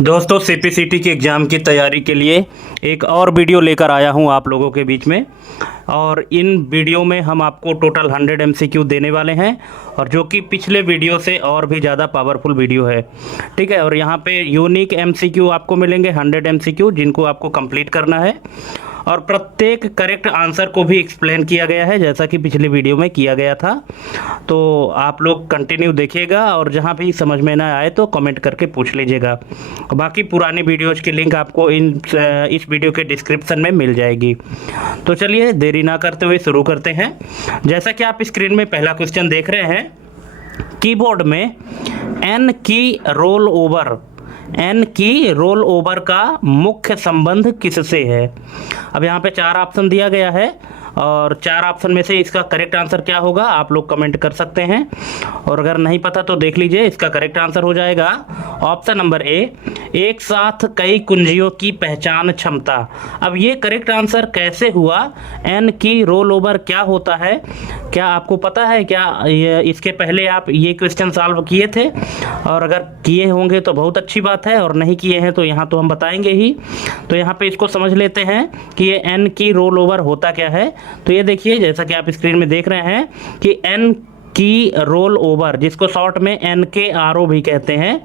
दोस्तों सीपीसीटी की एग्ज़ाम की तैयारी के लिए एक और वीडियो लेकर आया हूं आप लोगों के बीच में। और इन वीडियो में हम आपको टोटल 100 एमसीक्यू देने वाले हैं, और जो कि पिछले वीडियो से और भी ज़्यादा पावरफुल वीडियो है। ठीक है, और यहाँ पे यूनिक एमसीक्यू आपको मिलेंगे 100 एमसीक्यू, जिनको आपको कंप्लीट करना है। और प्रत्येक करेक्ट आंसर को भी एक्सप्लेन किया गया है, जैसा कि पिछले वीडियो में किया गया था। तो आप लोग कंटिन्यू देखिएगा, और जहाँ भी समझ में ना आए तो कमेंट करके पूछ लीजिएगा। बाकी पुरानी वीडियोज़ की लिंक आपको इस वीडियो के डिस्क्रिप्शन में मिल जाएगी। तो चलिए देरी ना करते हुए शुरू करते हैं। जैसा कि आप स्क्रीन में पहला क्वेश्चन देख रहे हैं, कीबोर्ड में एन की रोल ओवर का मुख्य संबंध किससे है। अब यहाँ पे 4 ऑप्शन दिया गया है, और 4 ऑप्शन में से इसका करेक्ट आंसर क्या होगा आप लोग कमेंट कर सकते हैं। और अगर नहीं पता तो देख लीजिए, इसका करेक्ट आंसर हो जाएगा ऑप्शन नंबर ए, एक साथ कई कुंजियों की पहचान क्षमता। अब ये करेक्ट आंसर कैसे हुआ, एन की रोल ओवर क्या होता है, क्या आपको पता है क्या? इसके पहले आप ये क्वेश्चन सॉल्व किए थे? और अगर किए होंगे तो बहुत अच्छी बात है, और नहीं किए हैं तो यहाँ तो हम बताएंगे ही। तो यहाँ पे इसको समझ लेते हैं कि ये एन की रोल ओवर होता क्या है। तो ये देखिए, जैसा कि आप स्क्रीन में देख रहे हैं कि एन की रोल ओवर, जिसको शॉर्ट में NKRO भी कहते हैं,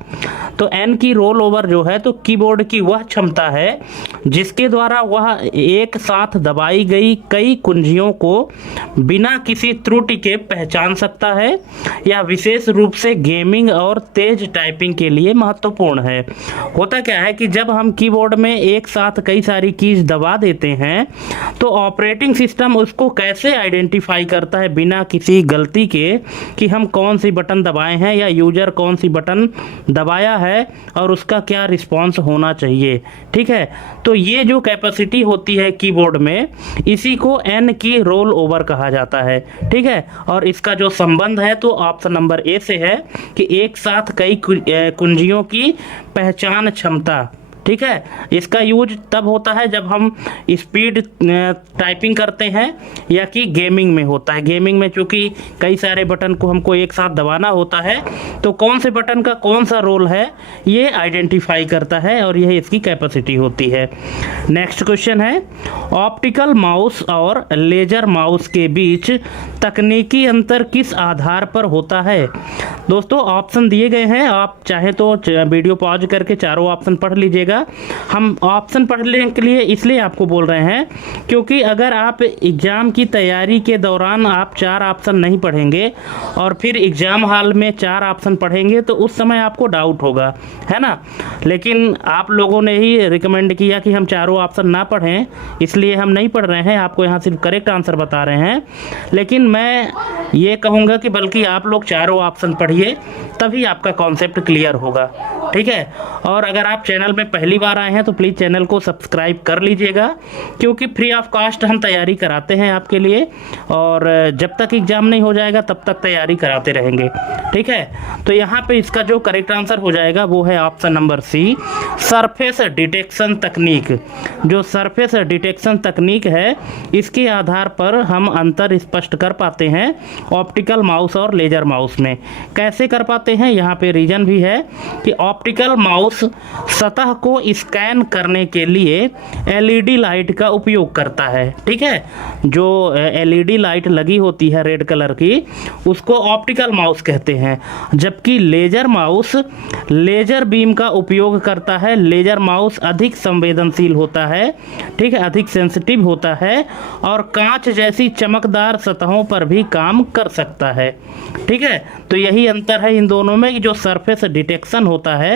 तो एन की रोल ओवर जो है तो कीबोर्ड की वह क्षमता है जिसके द्वारा वह एक साथ दबाई गई कई कुंजियों को बिना किसी त्रुटि के पहचान सकता है। यह विशेष रूप से गेमिंग और तेज टाइपिंग के लिए महत्वपूर्ण है। होता क्या है कि जब हम कीबोर्ड में एक साथ कई सारी कीज दबा देते हैं तो ऑपरेटिंग सिस्टम उसको कैसे आइडेंटिफाई करता है बिना किसी गलती के कि हम कौन सी बटन दबाए हैं या यूजर कौन सी बटन दबाया है और उसका क्या रिस्पॉन्स होना चाहिए। ठीक है, तो ये जो कैपेसिटी होती है कीबोर्ड में, इसी को एन की रोल ओवर कहा जाता है। ठीक है, और इसका जो संबंध है तो ऑप्शन नंबर ए से है कि एक साथ कई कुंजियों की पहचान क्षमता। ठीक है, इसका यूज तब होता है जब हम स्पीड टाइपिंग करते हैं या कि गेमिंग में होता है। गेमिंग में चूँकि कई सारे बटन को हमको एक साथ दबाना होता है, तो कौन से बटन का कौन सा रोल है ये आइडेंटिफाई करता है, और यह इसकी कैपेसिटी होती है। नेक्स्ट क्वेश्चन है, ऑप्टिकल माउस और लेजर माउस के बीच तकनीकी अंतर किस आधार पर होता है। दोस्तों ऑप्शन दिए गए हैं, आप चाहे तो वीडियो पॉज करके चारों ऑप्शन पढ़ लीजिएगा। हम ऑप्शन पढ़ने के लिए इसलिए आपको बोल रहे हैं क्योंकि अगर आप एग्ज़ाम की तैयारी के दौरान आप 4 ऑप्शन नहीं पढ़ेंगे और फिर एग्ज़ाम हॉल में 4 ऑप्शन पढ़ेंगे तो उस समय आपको डाउट होगा, है ना। लेकिन आप लोगों ने ही रिकमेंड किया कि हम चारों ऑप्शन ना पढ़ें, इसलिए हम नहीं पढ़ रहे हैं, आपको यहाँ सिर्फ करेक्ट आंसर बता रहे हैं। लेकिन मैं ये कहूँगा कि बल्कि आप लोग चारों ऑप्शन पढ़िए, तभी आपका कॉन्सेप्ट क्लियर होगा। ठीक है, और अगर आप चैनल में पहली बार आए हैं तो प्लीज़ चैनल को सब्सक्राइब कर लीजिएगा, क्योंकि फ्री ऑफ कॉस्ट हम तैयारी कराते हैं आपके लिए, और जब तक एग्ज़ाम नहीं हो जाएगा तब तक तैयारी कराते रहेंगे। ठीक है, तो यहाँ पे इसका जो करेक्ट आंसर हो जाएगा वो है option number C, surface detection तकनीक। जो सरफेस डिटेक्शन तकनीक है, इसके आधार पर हम अंतर स्पष्ट कर पाते हैं ऑप्टिकल माउस और लेजर माउस में। कैसे कर पाते हैं, यहाँ पे रीजन भी है कि ऑप्टिकल माउस सतह को स्कैन करने के लिए LED लाइट का उपयोग करता है। ठीक है, जो LED लाइट लगी होती है रेड कलर की, उसको ऑप्टिकल माउस कहते हैं। जबकि लेजर माउस लेजर बीम का उपयोग करता है। लेजर माउस अधिक संवेदनशील होता है, ठीक है, अधिक सेंसिटिव होता है, और कांच जैसी चमकदार सतहों पर भी काम कर सकता है। ठीक है, तो यही अंतर है इन दोनों में कि जो सरफेस डिटेक्शन होता है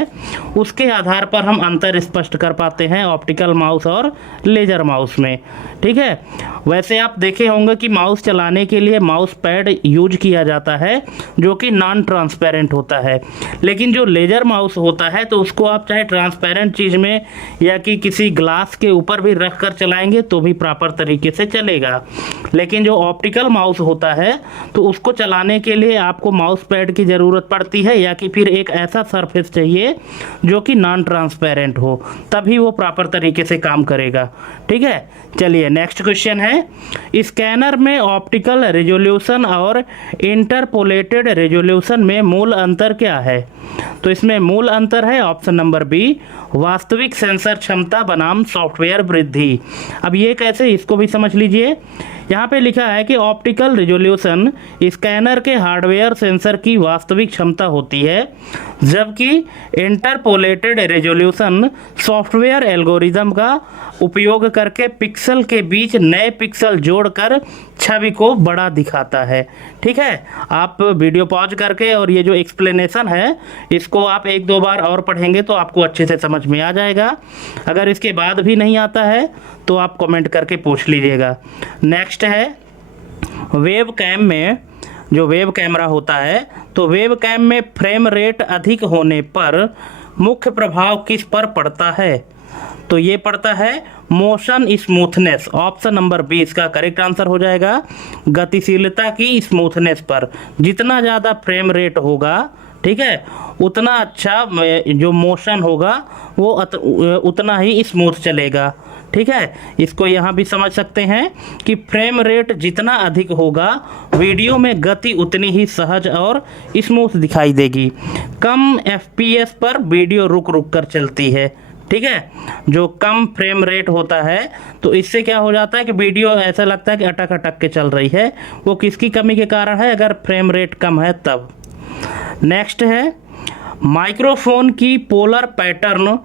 उसके आधार पर हम अंतर स्पष्ट कर पाते हैं ऑप्टिकल माउस और लेजर माउस में। ठीक है, वैसे आप देखे होंगे कि माउस चलाने के लिए माउस पैड यूज किया जाता है जो कि नॉन ट्रांसपेरेंट होता है, लेकिन जो लेजर माउस होता है तो उसको आप चाहे ट्रांसपेरेंट चीज़ में या कि किसी ग्लास के ऊपर भी रख कर चलाएंगे तो भी प्रॉपर तरीके से चलेगा। लेकिन जो ऑप्टिकल माउस होता है तो उसको चलाने के लिए आपको माउस पैड की ज़रूरत पड़ती करती है, या कि फिर एक ऐसा सरफेस चाहिए जो कि नॉन ट्रांसपेरेंट हो, तभी वो प्रॉपर तरीके से काम करेगा। ठीक है, चलिए नेक्स्ट क्वेश्चन है, स्कैनर में ऑप्टिकल रेजोल्यूशन और इंटरपोलेटेड रेजोल्यूशन में मूल अंतर क्या है? तो इसमें मूल अंतर है ऑप्शन नंबर बी, वास्तविक सेंसर क्षमता बनाम सॉफ्टवेयर वृद्धि। अब ये कैसे, इसको भी समझ लीजिए। यहाँ पे लिखा है कि ऑप्टिकल रिजोल्यूशन स्कैनर के हार्डवेयर सेंसर की वास्तविक क्षमता होती है, जबकि इंटरपोलेटेड रेजोल्यूशन सॉफ्टवेयर एल्गोरिदम का उपयोग करके पिक्सल के बीच नए पिक्सल जोड़कर छवि को बड़ा दिखाता है। ठीक है, आप वीडियो पॉज करके और ये जो एक्सप्लेनेशन है इसको आप एक दो बार और पढ़ेंगे तो आपको अच्छे से समझ में आ जाएगा। अगर इसके बाद भी नहीं आता है तो आप कमेंट करके पूछ लीजिएगा। नेक्स्ट है, वेब कैम में, जो वेब कैमरा होता है, तो वेब कैम में फ्रेम रेट अधिक होने पर मुख्य प्रभाव किस पर पड़ता है? तो ये पड़ता है motion smoothness. Option number B इसका करेक्ट आंसर हो जाएगा, गतिशीलता की स्मूथनेस पर। जितना ज़्यादा फ्रेम रेट होगा, ठीक है, उतना अच्छा जो मोशन होगा वो उतना ही स्मूथ चलेगा। ठीक है, इसको यहाँ भी समझ सकते हैं कि फ्रेम रेट जितना अधिक होगा वीडियो में गति उतनी ही सहज और स्मूथ दिखाई देगी। कम FPS पर वीडियो रुक रुक कर चलती है। ठीक है, जो कम फ्रेम रेट होता है तो इससे क्या हो जाता है कि वीडियो ऐसा लगता है कि अटक अटक के चल रही है, वो किसकी कमी के कारण है? अगर फ्रेम रेट कम है तब। नेक्स्ट है, माइक्रोफोन की पोलर पैटर्न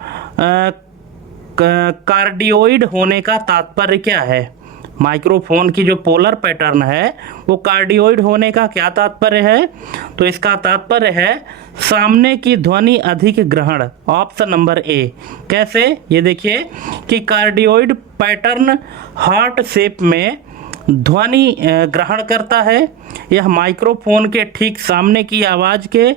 कार्डियोइड होने का तात्पर्य क्या है? माइक्रोफोन की जो पोलर पैटर्न है वो कार्डियोइड होने का क्या तात्पर्य है? तो इसका तात्पर्य है सामने की ध्वनि अधिक ग्रहण। Option number A. कैसे? ये देखिए कि कार्डियोइड पैटर्न हार्ट शेप में ध्वनि ग्रहण करता है। यह माइक्रोफोन के ठीक सामने की आवाज़ के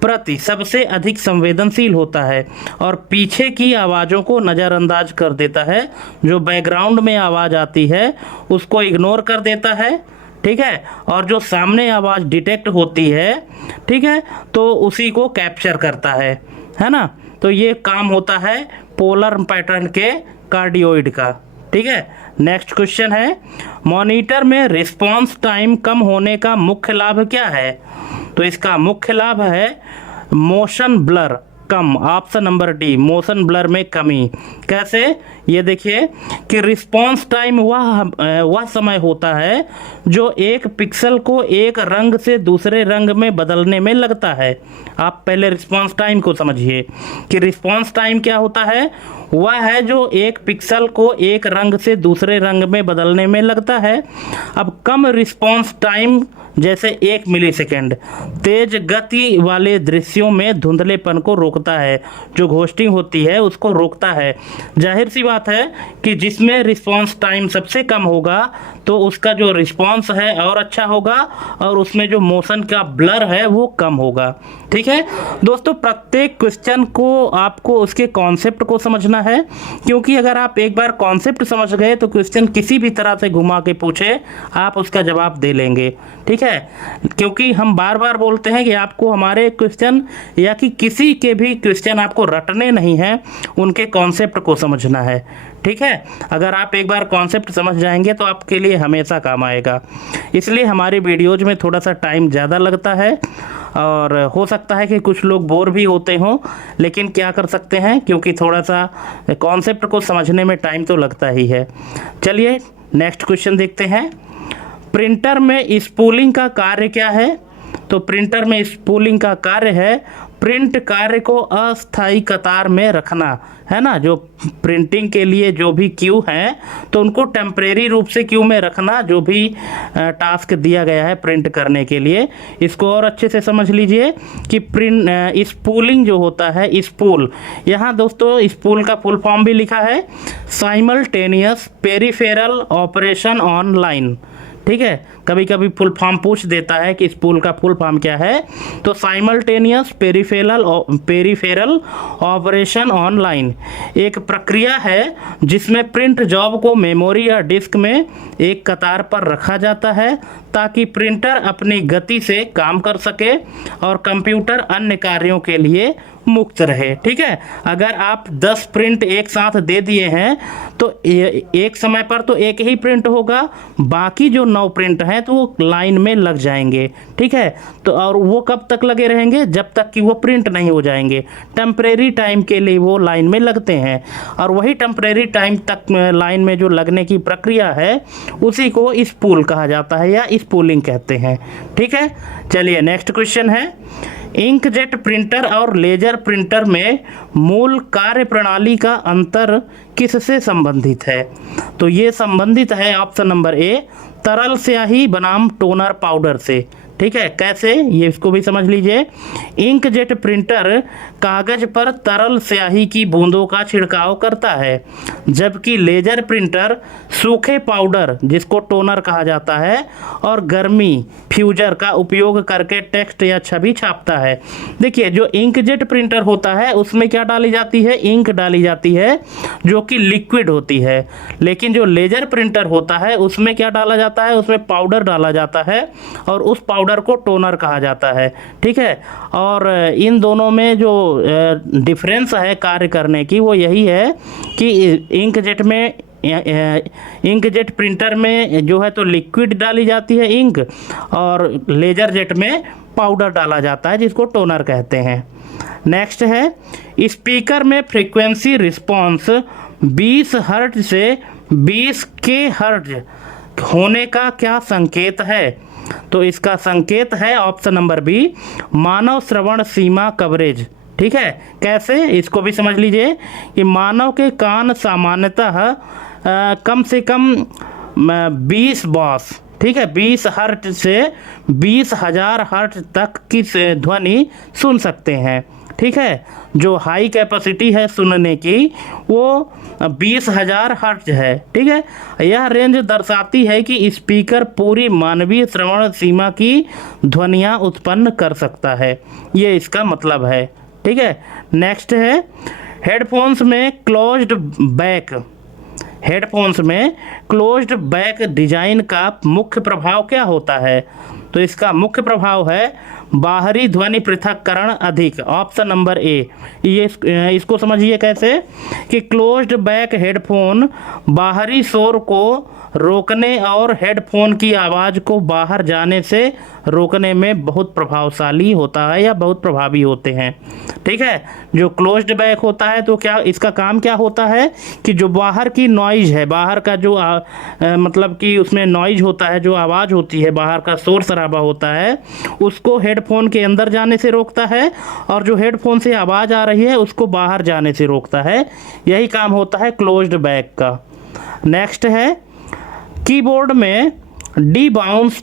प्रति सबसे अधिक संवेदनशील होता है और पीछे की आवाज़ों को नज़रअंदाज कर देता है। जो बैकग्राउंड में आवाज़ आती है उसको इग्नोर कर देता है। ठीक है, और जो सामने आवाज़ डिटेक्ट होती है, ठीक है, तो उसी को कैप्चर करता है ना। तो ये काम होता है पोलर पैटर्न के कार्डियोइड का। ठीक है, नेक्स्ट क्वेश्चन है, मॉनिटर में रिस्पांस टाइम कम होने का मुख्य लाभ क्या है? तो इसका मुख्य लाभ है मोशन ब्लर कम। Option number D, motion blur में कमी। कैसे? ये देखिए कि रिस्पांस टाइम वह समय होता है जो एक पिक्सल को एक रंग से दूसरे रंग में बदलने में लगता है। आप पहले रिस्पांस टाइम को समझिए कि रिस्पांस टाइम क्या होता है। वह है जो एक पिक्सल को एक रंग से दूसरे रंग में बदलने में लगता है। अब कम रिस्पांस टाइम जैसे 1 मिलीसेकेंड तेज गति वाले दृश्यों में धुंधलेपन को रोकता है। जो घोस्टिंग होती है उसको रोकता है। जाहिर सी बात है कि जिसमें रिस्पांस टाइम सबसे कम होगा तो उसका जो रिस्पांस है और अच्छा होगा और उसमें जो मोशन का ब्लर है वो कम होगा। ठीक है दोस्तों, प्रत्येक क्वेश्चन को आपको उसके कॉन्सेप्ट को समझना है, क्योंकि अगर आप एक बार कॉन्सेप्ट समझ गए तो क्वेश्चन किसी भी तरह से घुमा के पूछे आप उसका जवाब दे लेंगे। ठीक है, क्योंकि हम बार बार बोलते हैं कि आपको हमारे क्वेश्चन या कि किसी के भी क्वेश्चन आपको रटने नहीं हैं, उनके कॉन्सेप्ट को समझना है। ठीक है, अगर आप एक बार कॉन्सेप्ट समझ जाएंगे तो आपके लिए हमेशा काम आएगा। इसलिए हमारी वीडियोज में थोड़ा सा टाइम ज़्यादा लगता है और हो सकता है कि कुछ लोग बोर भी होते हों, लेकिन क्या कर सकते हैं, क्योंकि थोड़ा सा कॉन्सेप्ट को समझने में टाइम तो लगता ही है। चलिए नेक्स्ट क्वेश्चन देखते हैं। प्रिंटर में स्पूलिंग का कार्य क्या है? तो प्रिंटर में स्पूलिंग का कार्य है प्रिंट कार्य को अस्थायी कतार में रखना, है ना। जो प्रिंटिंग के लिए जो भी क्यू हैं तो उनको टेम्परेरी रूप से क्यू में रखना, जो भी टास्क दिया गया है प्रिंट करने के लिए। इसको और अच्छे से समझ लीजिए कि स्पूलिंग जो होता है, स्पूल, यहाँ दोस्तों स्पूल का फुल फॉर्म भी लिखा है साइमल्टेनियस पेरिफेरल ऑपरेशन ऑनलाइन। ठीक है, कभी कभी फुल फॉर्म पूछ देता है कि इस पुल का फुल फॉर्म क्या है। तो साइमल्टेनियस पेरिफेरल ऑपरेशन ऑनलाइन एक प्रक्रिया है जिसमें प्रिंट जॉब को मेमोरी या डिस्क में एक कतार पर रखा जाता है ताकि प्रिंटर अपनी गति से काम कर सके और कंप्यूटर अन्य कार्यों के लिए मुक्त रहे। ठीक है, अगर आप 10 प्रिंट एक साथ दे दिए हैं तो एक समय पर तो एक ही प्रिंट होगा, बाकी जो 9 प्रिंट हैं तो वो लाइन में लग जाएंगे। ठीक है, तो और वो कब तक लगे रहेंगे, जब तक कि वो प्रिंट नहीं हो जाएंगे। टेम्परेरी टाइम के लिए वो लाइन में लगते हैं और वही टेम्परेरी टाइम तक लाइन में जो लगने की प्रक्रिया है उसी को इस पूल कहा जाता है या इस पूलिंग कहते हैं। ठीक है, चलिए नेक्स्ट क्वेश्चन है, इंकजेट प्रिंटर और लेजर प्रिंटर में मूल कार्य प्रणाली का अंतर किससे संबंधित है? तो ये संबंधित है ऑप्शन नंबर ए, तरल स्याही बनाम टोनर पाउडर से। ठीक है, कैसे, ये इसको भी समझ लीजिए। इंकजेट प्रिंटर कागज पर तरल स्याही की बूंदों का छिड़काव करता है, जबकि लेजर प्रिंटर सूखे पाउडर जिसको टोनर कहा जाता है और गर्मी फ्यूजर का उपयोग करके टेक्स्ट या छवि छापता है। देखिए, जो इंकजेट प्रिंटर होता है उसमें क्या डाली जाती है, इंक डाली जाती है जो कि लिक्विड होती है, लेकिन जो लेजर प्रिंटर होता है उसमें क्या डाला जाता है, उसमें पाउडर डाला जाता है और उस पाउडर को टोनर कहा जाता है। ठीक है, और इन दोनों में जो डिफरेंस है कार्य करने की वो यही है कि इंकजेट प्रिंटर में जो है तो लिक्विड डाली जाती है इंक, और लेजर जेट में पाउडर डाला जाता है जिसको टोनर कहते हैं। नेक्स्ट है, स्पीकर में फ्रीक्वेंसी रिस्पॉन्स 20 हर्ट्ज से 20 के हर्ट्ज होने का क्या संकेत है? तो इसका संकेत है ऑप्शन नंबर बी, मानव श्रवण सीमा कवरेज। ठीक है, कैसे, इसको भी समझ लीजिए कि मानव के कान सामान्यतः कम से कम 20 बॉस, ठीक है, 20 हर्ट्ज से 20,000 हर्ट्ज तक की ध्वनि सुन सकते हैं। ठीक है, जो हाई कैपेसिटी है सुनने की वो 20,000 हर्ट्ज है। ठीक है, यह रेंज दर्शाती है कि स्पीकर पूरी मानवीय श्रवण सीमा की ध्वनियाँ उत्पन्न कर सकता है, ये इसका मतलब है। ठीक है, नेक्स्ट है, हेडफोन्स में क्लोज्ड बैक डिजाइन का मुख्य प्रभाव क्या होता है? तो इसका मुख्य प्रभाव है बाहरी ध्वनि पृथक्करण अधिक, ऑप्शन नंबर ए। ये इसको समझिए कैसे कि क्लोज्ड बैक हेडफोन बाहरी शोर को रोकने और हेडफोन की आवाज़ को बाहर जाने से रोकने में बहुत प्रभावशाली होता है या बहुत प्रभावी होते हैं। ठीक है, जो क्लोज्ड बैक होता है तो क्या इसका काम क्या होता है कि जो बाहर की नॉइज है, बाहर का जो मतलब कि उसमें नॉइज होता है, जो आवाज़ होती है, बाहर का शोर शराबा होता है, उसको हेडफोन के अंदर जाने से रोकता है और जो हेडफोन से आवाज़ आ रही है उसको बाहर जाने से रोकता है। यही काम होता है क्लोज्ड बैक का। नेक्स्ट है, कीबोर्ड में डी बाउंस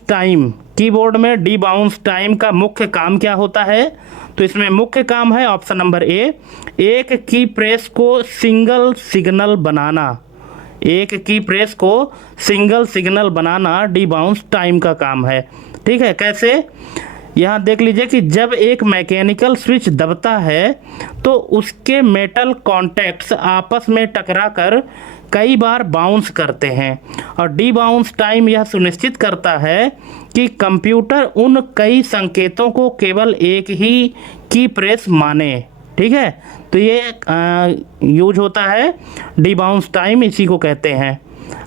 टाइम का मुख्य काम क्या होता है? तो इसमें मुख्य काम है ऑप्शन नंबर ए, एक की प्रेस को सिंगल सिग्नल बनाना डी बाउंस टाइम का काम है। ठीक है, कैसे, यहाँ देख लीजिए कि जब एक मैकेनिकल स्विच दबता है तो उसके मेटल कॉन्टैक्ट्स आपस में टकराकर कई बार बाउंस करते हैं और डी बाउंस टाइम यह सुनिश्चित करता है कि कंप्यूटर उन कई संकेतों को केवल एक ही की प्रेस माने। ठीक है, तो ये यूज होता है डी बाउंस टाइम, इसी को कहते हैं।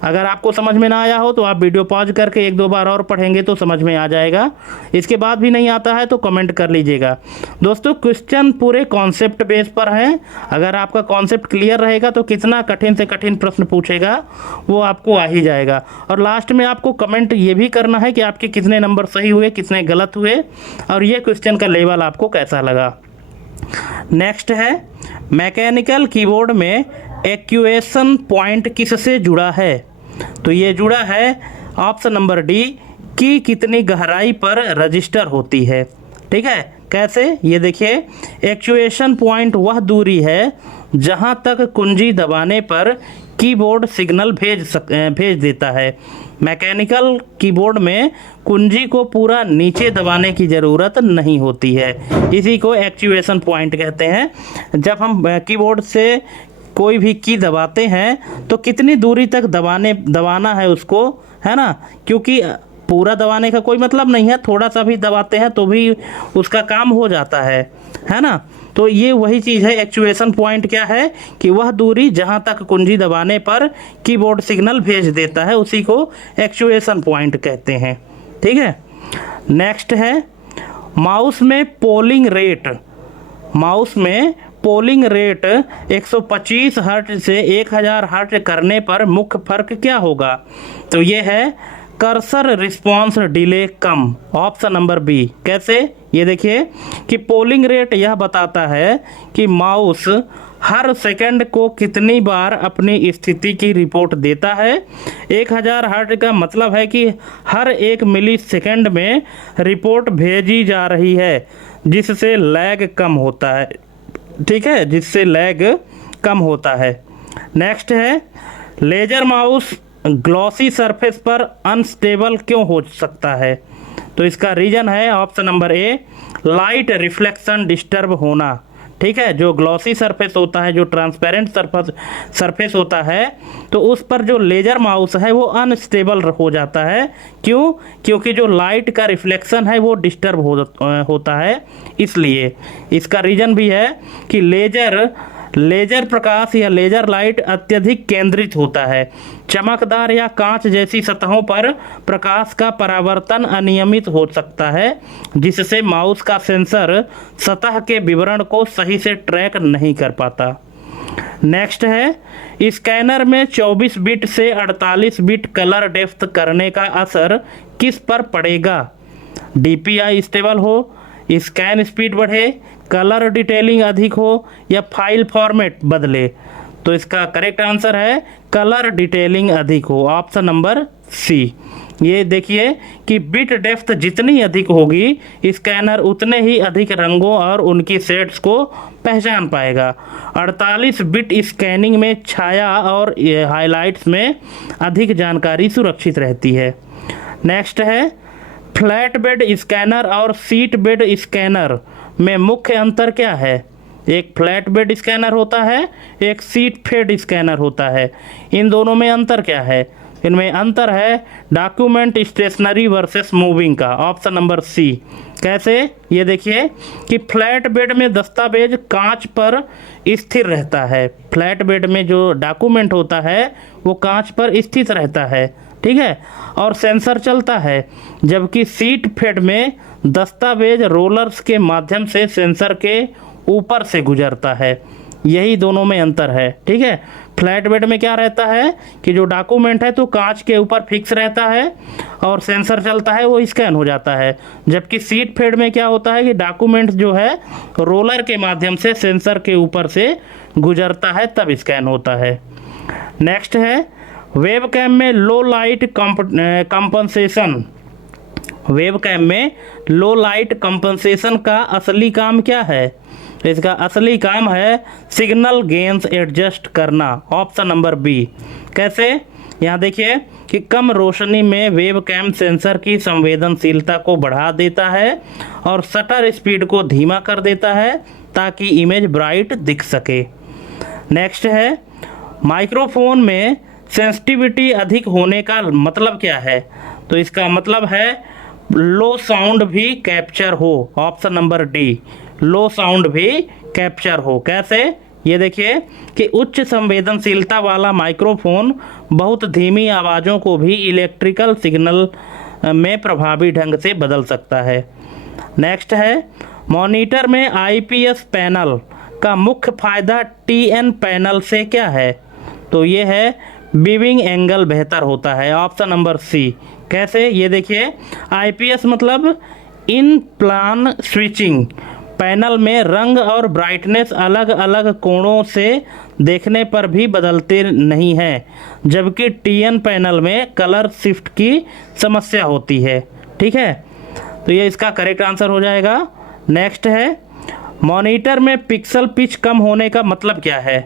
अगर आपको समझ में ना आया हो तो आप वीडियो पॉज करके 1-2 बार और पढ़ेंगे तो समझ में आ जाएगा। इसके बाद भी नहीं आता है तो कमेंट कर लीजिएगा। दोस्तों, क्वेश्चन पूरे कॉन्सेप्ट बेस पर हैं। अगर आपका कॉन्सेप्ट क्लियर रहेगा तो कितना कठिन से कठिन प्रश्न पूछेगा वो आपको आ ही जाएगा। और लास्ट में आपको कमेंट ये भी करना है कि आपके कितने नंबर सही हुए, कितने गलत हुए और ये क्वेश्चन का लेवल आपको कैसा लगा। नेक्स्ट है, मैकेनिकल कीबोर्ड में एक्यूएशन पॉइंट किससे जुड़ा है? तो ये जुड़ा है ऑप्शन नंबर डी, की कितनी गहराई पर रजिस्टर होती है। ठीक है, कैसे, ये देखिए, एक्चुएशन पॉइंट वह दूरी है जहां तक कुंजी दबाने पर कीबोर्ड सिग्नल भेज देता है। मैकेनिकल कीबोर्ड में कुंजी को पूरा नीचे दबाने की ज़रूरत नहीं होती है, इसी को एक्चुएशन पॉइंट कहते हैं। जब हम कीबोर्ड से कोई भी की दबाते हैं तो कितनी दूरी तक दबाना है उसको, है ना, क्योंकि पूरा दबाने का कोई मतलब नहीं है, थोड़ा सा भी दबाते हैं तो भी उसका काम हो जाता है ना। तो ये वही चीज़ है, एक्चुएशन पॉइंट क्या है कि वह दूरी जहां तक कुंजी दबाने पर कीबोर्ड सिग्नल भेज देता है, उसी को एक्चुएशन पॉइंट कहते हैं। ठीक है, नेक्स्ट है माउस में पोलिंग रेट। माउस में पोलिंग रेट 125 हर्ट्ज से 1000 हर्ट्ज करने पर मुख्य फ़र्क क्या होगा? तो ये है कर्सर रिस्पॉन्स डिले कम, ऑप्शन नंबर बी। कैसे, ये देखिए कि पोलिंग रेट यह बताता है कि माउस हर सेकंड को कितनी बार अपनी स्थिति की रिपोर्ट देता है। 1000 हर्ट्ज का मतलब है कि हर 1 मिली सेकेंड में रिपोर्ट भेजी जा रही है, जिससे लैग कम होता है। ठीक है, जिससे लैग कम होता है। नेक्स्ट है लेजर माउस ग्लॉसी सरफेस पर अनस्टेबल क्यों हो सकता है? तो इसका रीज़न है ऑप्शन नंबर ए, लाइट रिफ्लेक्शन डिस्टर्ब होना। ठीक है, जो ग्लॉसी सरफेस होता है, जो ट्रांसपेरेंट सरफेस होता है, तो उस पर जो लेजर माउस है वो अनस्टेबल हो जाता है। क्यों? क्योंकि जो लाइट का रिफ्लेक्शन है वो डिस्टर्ब होता है, इसलिए इसका रीज़न भी है कि लेजर प्रकाश या लेजर लाइट अत्यधिक केंद्रित होता है। चमकदार या कांच जैसी सतहों पर प्रकाश का परावर्तन अनियमित हो सकता है, जिससे माउस का सेंसर सतह के विवरण को सही से ट्रैक नहीं कर पाता। नेक्स्ट है स्कैनर में 24 बिट से 48 बिट कलर डेप्थ करने का असर किस पर पड़ेगा? DPI स्टेबल हो, स्कैन स्पीड बढ़े, कलर डिटेलिंग अधिक हो या फाइल फॉर्मेट बदले? तो इसका करेक्ट आंसर है कलर डिटेलिंग अधिक हो, ऑप्शन नंबर सी। ये देखिए कि बिट डेप्थ जितनी अधिक होगी स्कैनर उतने ही अधिक रंगों और उनकी शेड्स को पहचान पाएगा। 48 बिट स्कैनिंग में छाया और हाइलाइट्स में अधिक जानकारी सुरक्षित रहती है। नेक्स्ट है फ्लैट बेड स्कैनर और सीट बेड स्कैनर में मुख्य अंतर क्या है? एक फ्लैट बेड स्कैनर होता है, एक सीट फेड स्कैनर होता है। इन दोनों में अंतर क्या है? इनमें अंतर है डॉक्यूमेंट स्टेशनरी वर्सेस मूविंग का, ऑप्शन नंबर सी। कैसे, ये देखिए कि फ्लैट बेड में दस्तावेज कांच पर स्थिर रहता है। फ्लैट बेड में जो डॉक्यूमेंट होता है वो कांच पर स्थित रहता है, ठीक है, और सेंसर चलता है। जबकि सीट फेड में दस्तावेज रोलर्स के माध्यम से सेंसर के ऊपर से गुजरता है। यही दोनों में अंतर है। ठीक है, फ्लैट बेड में क्या रहता है कि जो डॉक्यूमेंट है तो कांच के ऊपर फिक्स रहता है और सेंसर चलता है, वो स्कैन हो जाता है। जबकि सीट फेड में क्या होता है कि डॉक्यूमेंट जो है रोलर के माध्यम से सेंसर के ऊपर से गुजरता है, तब स्कैन होता है। नेक्स्ट है वेबकैम में लो लाइट कंपनसेशन। वेबकैम में लो लाइट कंपनसेशन का असली काम क्या है? इसका असली काम है सिग्नल गेन्स एडजस्ट करना, ऑप्शन नंबर बी। कैसे, यहाँ देखिए कि कम रोशनी में वेबकैम सेंसर की संवेदनशीलता को बढ़ा देता है और शटर स्पीड को धीमा कर देता है ताकि इमेज ब्राइट दिख सके। नेक्स्ट है माइक्रोफोन में सेंसिटिविटी अधिक होने का मतलब क्या है? तो इसका मतलब है लो साउंड भी कैप्चर हो, option number D. Low sound भी कैप्चर हो। कैसे, ये देखिए कि उच्च संवेदनशीलता वाला माइक्रोफोन बहुत धीमी आवाज़ों को भी इलेक्ट्रिकल सिग्नल में प्रभावी ढंग से बदल सकता है। नेक्स्ट है मॉनिटर में IPS पैनल का मुख्य फायदा TN पैनल से क्या है? तो ये है बीविंग एंगल बेहतर होता है, ऑप्शन नंबर सी। कैसे, ये देखिए IPS मतलब इन प्लान स्विचिंग। पैनल में रंग और ब्राइटनेस अलग अलग कोणों से देखने पर भी बदलते नहीं हैं, जबकि TN पैनल में कलर शिफ्ट की समस्या होती है। ठीक है, तो ये इसका करेक्ट आंसर हो जाएगा। नेक्स्ट है मॉनिटर में पिक्सल पिच कम होने का मतलब क्या है?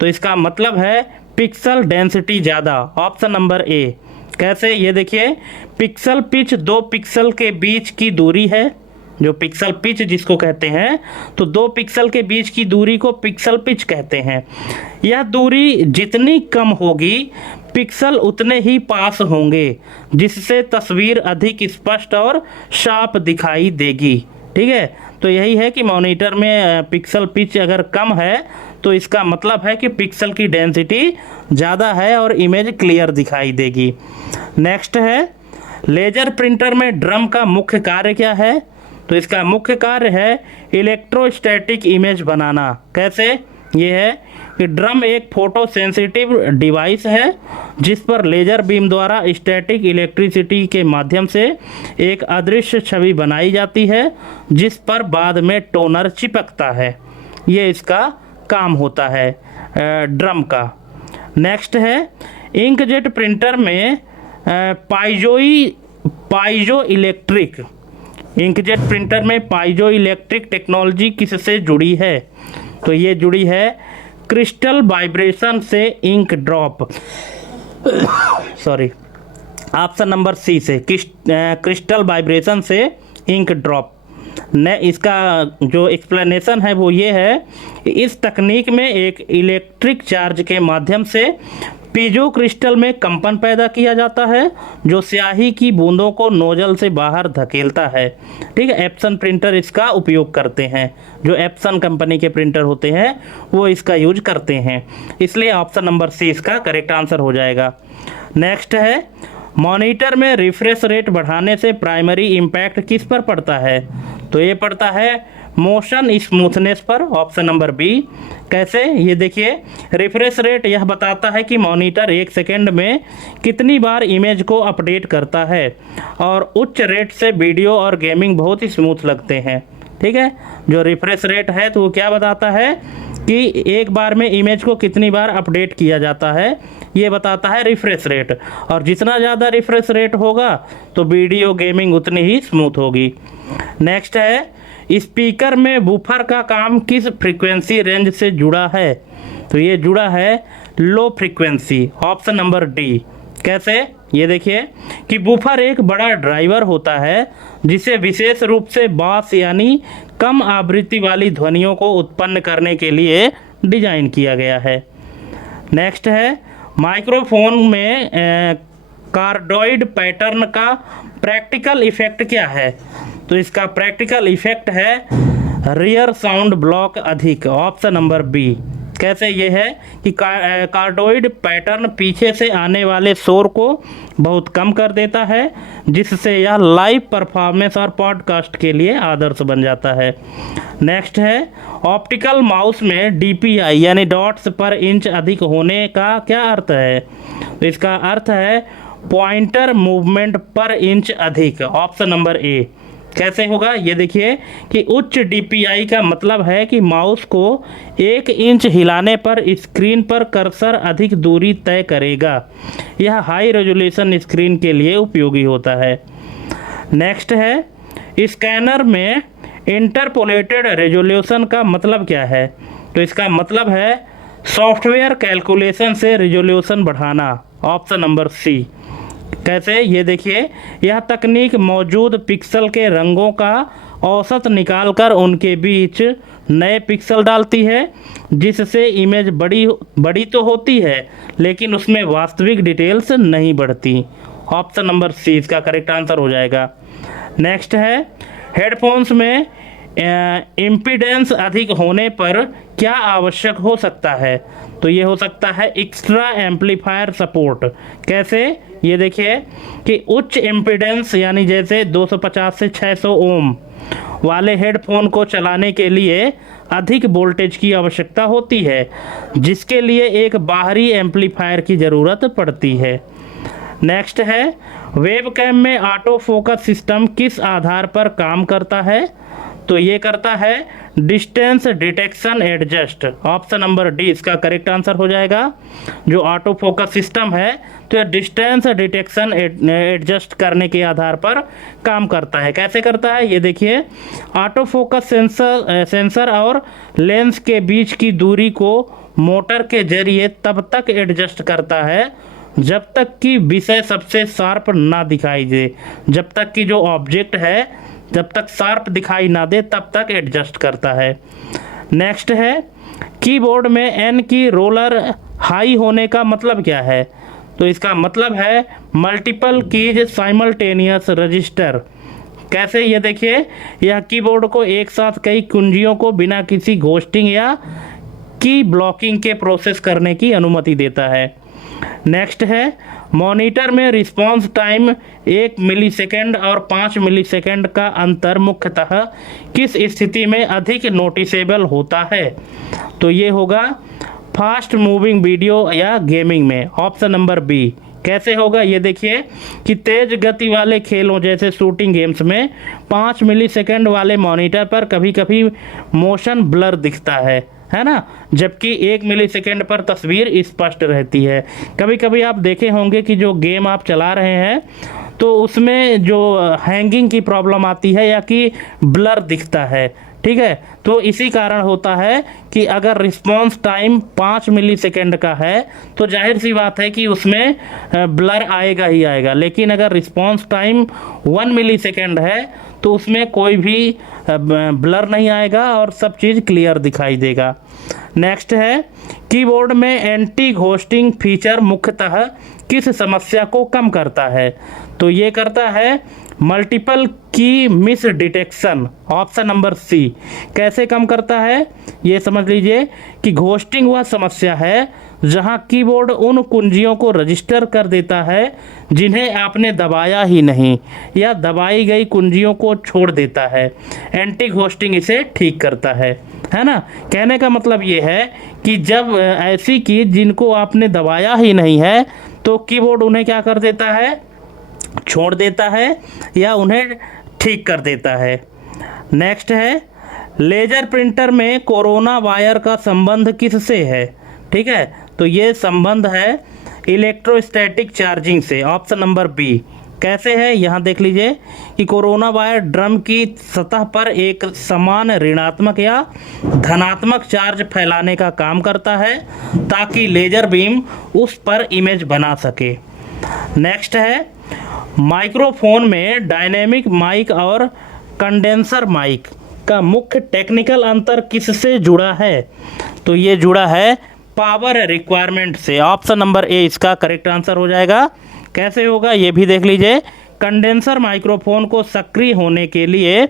तो इसका मतलब है पिक्सल डेंसिटी ज़्यादा, ऑप्शन नंबर ए। कैसे? ये देखिए, पिक्सल पिच 2 पिक्सल के बीच की दूरी है, जो पिक्सल पिच जिसको कहते हैं, तो 2 पिक्सल के बीच की दूरी को पिक्सल पिच कहते हैं। यह दूरी जितनी कम होगी पिक्सल उतने ही पास होंगे, जिससे तस्वीर अधिक स्पष्ट और शार्प दिखाई देगी। ठीक है, तो यही है कि मॉनिटर में पिक्सल पिच अगर कम है तो इसका मतलब है कि पिक्सल की डेंसिटी ज़्यादा है और इमेज क्लियर दिखाई देगी। नेक्स्ट है लेजर प्रिंटर में ड्रम का मुख्य कार्य क्या है? तो इसका मुख्य कार्य है इलेक्ट्रोस्टैटिक इमेज बनाना। कैसे? ये है कि ड्रम एक फोटो सेंसिटिव डिवाइस है जिस पर लेजर बीम द्वारा स्टैटिक इलेक्ट्रिसिटी के माध्यम से एक अदृश्य छवि बनाई जाती है, जिस पर बाद में टोनर चिपकता है। ये इसका काम होता है ड्रम का। नेक्स्ट है इंकजेट प्रिंटर में पाइजो इलेक्ट्रिक इंकजेट प्रिंटर में पाइजो इलेक्ट्रिक टेक्नोलॉजी किससे जुड़ी है? तो ये जुड़ी है क्रिस्टल वाइब्रेशन से ink drop sorry, option number C से, क्रिस्टल वाइब्रेशन से इंक ड्रॉप। ने इसका जो एक्सप्लेनेशन है वो ये है कि इस तकनीक में एक इलेक्ट्रिक चार्ज के माध्यम से पीजो क्रिस्टल में कंपन पैदा किया जाता है, जो स्याही की बूंदों को नोजल से बाहर धकेलता है। ठीक है, एप्सन प्रिंटर इसका उपयोग करते हैं, जो एप्सन कंपनी के प्रिंटर होते हैं वो इसका यूज करते हैं, इसलिए ऑप्शन नंबर सी इसका करेक्ट आंसर हो जाएगा। नेक्स्ट है मॉनिटर में रिफ्रेश रेट बढ़ाने से प्राइमरी इम्पैक्ट किस पर पड़ता है? तो ये पड़ता है मोशन स्मूथनेस पर, ऑप्शन नंबर बी। कैसे? ये देखिए, रिफ्रेश रेट यह बताता है कि मॉनिटर 1 सेकेंड में कितनी बार इमेज को अपडेट करता है, और उच्च रेट से वीडियो और गेमिंग बहुत ही स्मूथ लगते हैं। ठीक है, जो रिफ्रेश रेट है तो वो क्या बताता है कि एक बार में इमेज को कितनी बार अपडेट किया जाता है, ये बताता है रिफ्रेश रेट, और जितना ज़्यादा रिफ्रेश रेट होगा तो वीडियो गेमिंग उतनी ही स्मूथ होगी। नेक्स्ट है स्पीकर में वूफर का काम किस फ्रीक्वेंसी रेंज से जुड़ा है? तो ये जुड़ा है लो फ्रीक्वेंसी, ऑप्शन नंबर डी। कैसे? ये देखिए कि वूफर एक बड़ा ड्राइवर होता है जिसे विशेष रूप से बास यानी कम आवृत्ति वाली ध्वनियों को उत्पन्न करने के लिए डिजाइन किया गया है। नेक्स्ट है माइक्रोफोन में कार्डोइड पैटर्न का प्रैक्टिकल इफेक्ट क्या है? तो इसका प्रैक्टिकल इफेक्ट है रियर साउंड ब्लॉक अधिक, ऑप्शन नंबर बी। कैसे? ये है कि कार्डोइड पैटर्न पीछे से आने वाले शोर को बहुत कम कर देता है, जिससे यह लाइव परफॉर्मेंस और पॉडकास्ट के लिए आदर्श बन जाता है। नेक्स्ट है ऑप्टिकल माउस में DPI यानी डॉट्स पर इंच अधिक होने का क्या अर्थ है? तो इसका अर्थ है पॉइंटर मूवमेंट पर इंच अधिक, ऑप्शन नंबर ए। कैसे होगा? ये देखिए कि उच्च DPI का मतलब है कि माउस को 1 इंच हिलाने पर स्क्रीन पर कर्सर अधिक दूरी तय करेगा। यह हाई रेजोल्यूशन स्क्रीन के लिए उपयोगी होता है। नेक्स्ट है स्कैनर में इंटरपोलेटेड रेजोल्यूशन का मतलब क्या है? तो इसका मतलब है सॉफ्टवेयर कैलकुलेशन से रेजोल्यूशन बढ़ाना, ऑप्शन नंबर सी। कैसे? ये देखिए, यह तकनीक मौजूद पिक्सल के रंगों का औसत निकालकर उनके बीच नए पिक्सल डालती है, जिससे इमेज बड़ी तो होती है लेकिन उसमें वास्तविक डिटेल्स नहीं बढ़ती। ऑप्शन नंबर सी इसका करेक्ट आंसर हो जाएगा। नेक्स्ट है हेडफोन्स में इम्पीडेंस अधिक होने पर क्या आवश्यक हो सकता है? तो ये हो सकता है एक्स्ट्रा एम्पलीफायर सपोर्ट। कैसे? ये देखिए कि उच्च इम्पीडेंस यानी जैसे 250 से 600 ओम वाले हेडफोन को चलाने के लिए अधिक वोल्टेज की आवश्यकता होती है, जिसके लिए एक बाहरी एम्पलीफायर की ज़रूरत पड़ती है। नेक्स्ट है वेबकैम में ऑटो फोकस सिस्टम किस आधार पर काम करता है? तो ये करता है distance detection adjust. Option number D इसका करेक्ट आंसर हो जाएगा। जो ऑटो फोकस सिस्टम है तो यह डिस्टेंस डिटेक्शन एडजस्ट करने के आधार पर काम करता है। कैसे करता है ये देखिए, ऑटो फोकस सेंसर और लेंस के बीच की दूरी को मोटर के जरिए तब तक एडजस्ट करता है जब तक कि विषय सबसे शार्प ना दिखाई दे। जब तक कि जो ऑब्जेक्ट है जब तक शार्प दिखाई ना दे तब तक एडजस्ट करता है। नेक्स्ट है, कीबोर्ड में एन की रोलर हाई होने का मतलब क्या है? तो इसका मतलब है मल्टीपल कीज साइमल्टेनियस रजिस्टर। कैसे ये देखिए, यह कीबोर्ड को एक साथ कई कुंजियों को बिना किसी घोस्टिंग या की ब्लॉकिंग के प्रोसेस करने की अनुमति देता है। नेक्स्ट है, मॉनिटर में रिस्पॉन्स टाइम 1 मिलीसेकंड और 5 मिलीसेकंड का अंतर मुख्यतः किस स्थिति में अधिक नोटिसेबल होता है? तो ये होगा फास्ट मूविंग वीडियो या गेमिंग में। Option number B. कैसे होगा ये देखिए कि तेज गति वाले खेलों जैसे शूटिंग गेम्स में 5 मिलीसेकंड वाले मॉनिटर पर कभी कभी मोशन ब्लर दिखता है ना, जबकि 1 मिलीसेकंड पर तस्वीर स्पष्ट रहती है। कभी कभी आप देखे होंगे कि जो गेम आप चला रहे हैं तो उसमें जो हैंगिंग की प्रॉब्लम आती है या कि ब्लर दिखता है, ठीक है। तो इसी कारण होता है कि अगर रिस्पॉन्स टाइम 5 मिलीसेकंड का है तो जाहिर सी बात है कि उसमें ब्लर आएगा ही आएगा, लेकिन अगर रिस्पॉन्स टाइम 1 मिलीसेकंड है तो उसमें कोई भी ब्लर नहीं आएगा और सब चीज़ क्लियर दिखाई देगा। नेक्स्ट है, कीबोर्ड में एंटी घोस्टिंग फीचर मुख्यतः किस समस्या को कम करता है? तो ये करता है मल्टीपल की miss detection. Option number C. कैसे कम करता है ये समझ लीजिए कि घोस्टिंग वह समस्या है जहां कीबोर्ड उन कुंजियों को रजिस्टर कर देता है जिन्हें आपने दबाया ही नहीं या दबाई गई कुंजियों को छोड़ देता है। एंटी घोस्टिंग इसे ठीक करता है ना। कहने का मतलब ये है कि जब ऐसी की जिनको आपने दबाया ही नहीं है तो कीबोर्ड उन्हें क्या कर देता है, छोड़ देता है या उन्हें ठीक कर देता है। नेक्स्ट है, लेजर प्रिंटर में कोरोना वायर का संबंध किससे है? ठीक है, तो ये संबंध है इलेक्ट्रोस्टैटिक चार्जिंग से। Option number B. कैसे है यहाँ देख लीजिए कि कोरोना वायर ड्रम की सतह पर एक समान ऋणात्मक या धनात्मक चार्ज फैलाने का काम करता है ताकि लेजर बीम उस पर इमेज बना सके। नेक्स्ट है, माइक्रोफोन में डायनेमिक माइक और कंडेंसर माइक का मुख्य टेक्निकल अंतर किससे जुड़ा है? तो ये जुड़ा है पावर रिक्वायरमेंट से। ऑप्शन नंबर ए इसका करेक्ट आंसर हो जाएगा। कैसे होगा ये भी देख लीजिए। कंडेंसर माइक्रोफोन को सक्रिय होने के लिए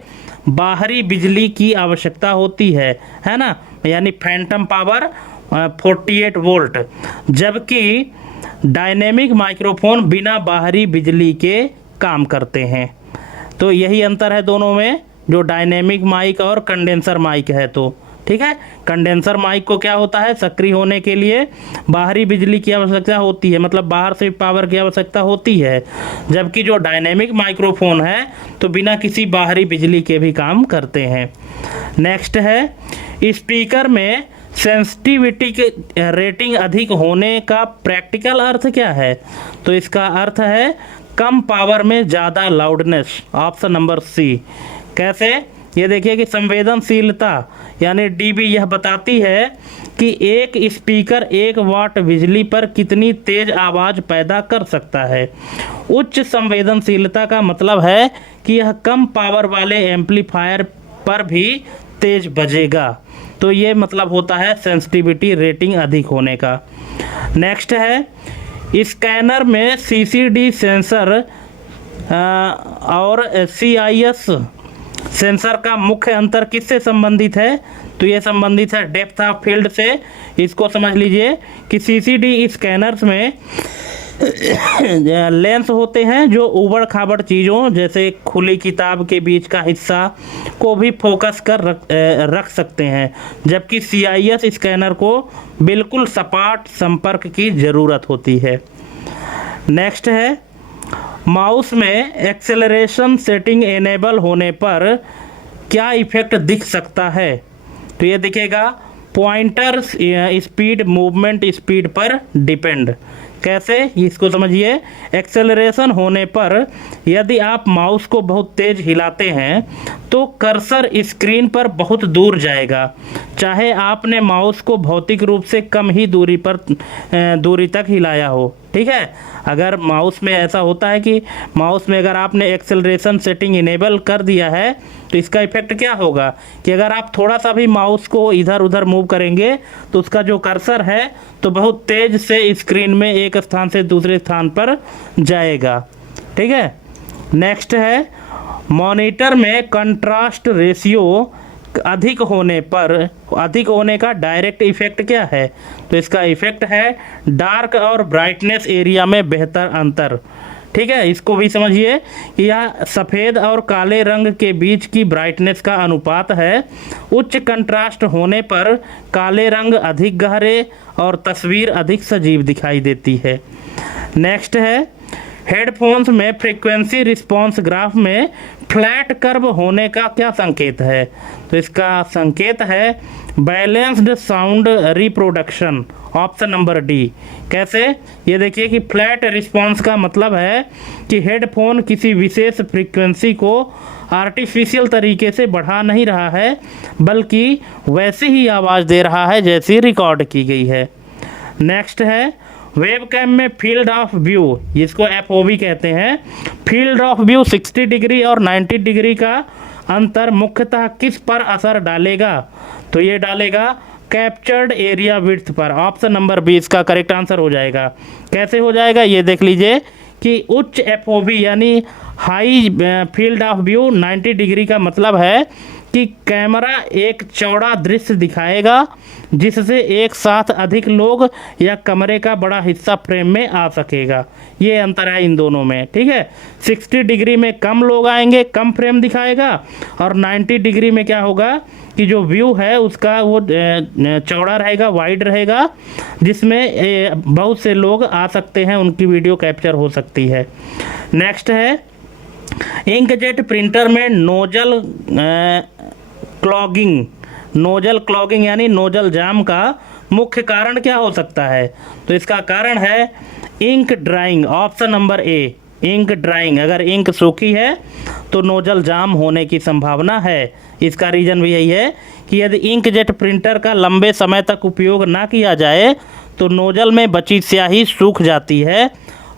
बाहरी बिजली की आवश्यकता होती है ना, यानी फैंटम पावर 48 वोल्ट, जबकि डायनेमिक माइक्रोफोन बिना बाहरी बिजली के काम करते हैं। तो यही अंतर है दोनों में, जो डायनेमिक माइक और कंडेंसर माइक है। तो ठीक है, कंडेंसर माइक को क्या होता है, सक्रिय होने के लिए बाहरी बिजली की आवश्यकता होती है, मतलब बाहर से पावर की आवश्यकता होती है, जबकि जो डायनेमिक माइक्रोफोन है तो बिना किसी बाहरी बिजली के भी काम करते हैं। नेक्स्ट है, स्पीकर में सेंसिटिविटी के रेटिंग अधिक होने का प्रैक्टिकल अर्थ क्या है? तो इसका अर्थ है कम पावर में ज़्यादा लाउडनेस। Option number C. कैसे, ये देखिए कि संवेदनशीलता यानी डीबी यह बताती है कि एक स्पीकर 1 वाट बिजली पर कितनी तेज आवाज़ पैदा कर सकता है। उच्च संवेदनशीलता का मतलब है कि यह कम पावर वाले एम्पलीफायर पर भी तेज बजेगा। तो ये मतलब होता है सेंसिटिविटी रेटिंग अधिक होने का। नेक्स्ट है, स्कैनर में सीसीडी सेंसर और सीआईएस सेंसर का मुख्य अंतर किससे संबंधित है? तो ये संबंधित है डेप्थ ऑफ फील्ड से। इसको समझ लीजिए कि सीसीडी स्कैनर्स में लेंस होते हैं जो उबड़ खाबड़ चीज़ों जैसे खुली किताब के बीच का हिस्सा को भी फोकस कर रख सकते हैं, जबकि सीआईएस स्कैनर को बिल्कुल सपाट संपर्क की ज़रूरत होती है। नेक्स्ट है, माउस में एक्सेलरेशन सेटिंग एनेबल होने पर क्या इफेक्ट दिख सकता है? तो ये दिखेगा पॉइंटर स्पीड मूवमेंट स्पीड पर डिपेंड। कैसे, इसको समझिए। एक्सेलरेशन होने पर यदि आप माउस को बहुत तेज हिलाते हैं तो कर्सर स्क्रीन पर बहुत दूर जाएगा, चाहे आपने माउस को भौतिक रूप से कम ही दूरी तक हिलाया हो। ठीक है, अगर माउस में ऐसा होता है कि माउस में अगर आपने एक्सेलरेशन सेटिंग इनेबल कर दिया है तो इसका इफेक्ट क्या होगा कि अगर आप थोड़ा सा भी माउस को इधर उधर मूव करेंगे तो उसका जो कर्सर है तो बहुत तेज से स्क्रीन में एक स्थान से दूसरे स्थान पर जाएगा। ठीक है, नेक्स्ट है मॉनिटर में कंट्रास्ट रेशियो अधिक होने का डायरेक्ट इफेक्ट क्या है? तो इसका इफेक्ट है डार्क और ब्राइटनेस एरिया में बेहतर अंतर। ठीक है, इसको भी समझिए कि यह सफ़ेद और काले रंग के बीच की ब्राइटनेस का अनुपात है। उच्च कंट्रास्ट होने पर काले रंग अधिक गहरे और तस्वीर अधिक सजीव दिखाई देती है। नेक्स्ट है हेडफोन्स में फ्रीक्वेंसी रिस्पॉन्स ग्राफ में फ्लैट कर्व होने का क्या संकेत है? तो इसका संकेत है balanced sound reproduction, option number D. कैसे, ये देखिए कि फ्लैट रिस्पॉन्स का मतलब है कि हेडफोन किसी विशेष फ्रीक्वेंसी को आर्टिफिशियल तरीके से बढ़ा नहीं रहा है, बल्कि वैसी ही आवाज़ दे रहा है जैसी रिकॉर्ड की गई है। नेक्स्ट है वेबकैम में फील्ड ऑफ व्यू, जिसको FOV कहते हैं, फील्ड ऑफ व्यू 60 डिग्री और 90 डिग्री का अंतर मुख्यतः किस पर असर डालेगा? तो ये डालेगा कैप्चर्ड एरिया विड्थ पर, ऑप्शन नंबर बी इसका करेक्ट आंसर हो जाएगा। कैसे हो जाएगा, ये देख लीजिए कि उच्च FOV यानी high field of view 90 degree का मतलब है कि कैमरा एक चौड़ा दृश्य दिखाएगा जिससे एक साथ अधिक लोग या कमरे का बड़ा हिस्सा फ्रेम में आ सकेगा। ये अंतर है इन दोनों में। ठीक है, 60 डिग्री में कम लोग आएंगे, कम फ्रेम दिखाएगा, और 90 डिग्री में क्या होगा कि जो व्यू है उसका वो चौड़ा रहेगा, वाइड रहेगा, जिसमें बहुत से लोग आ सकते हैं, उनकी वीडियो कैप्चर हो सकती है। नेक्स्ट है इंकजेट प्रिंटर में नोजल क्लॉगिंग यानी नोजल जाम का मुख्य कारण क्या हो सकता है? तो इसका कारण है ink drying, option number A, ink drying. अगर इंक सूखी है तो नोजल जाम होने की संभावना है। इसका रीज़न भी यही है कि यदि इंकजेट प्रिंटर का लंबे समय तक उपयोग ना किया जाए तो नोजल में बची स्याही सूख जाती है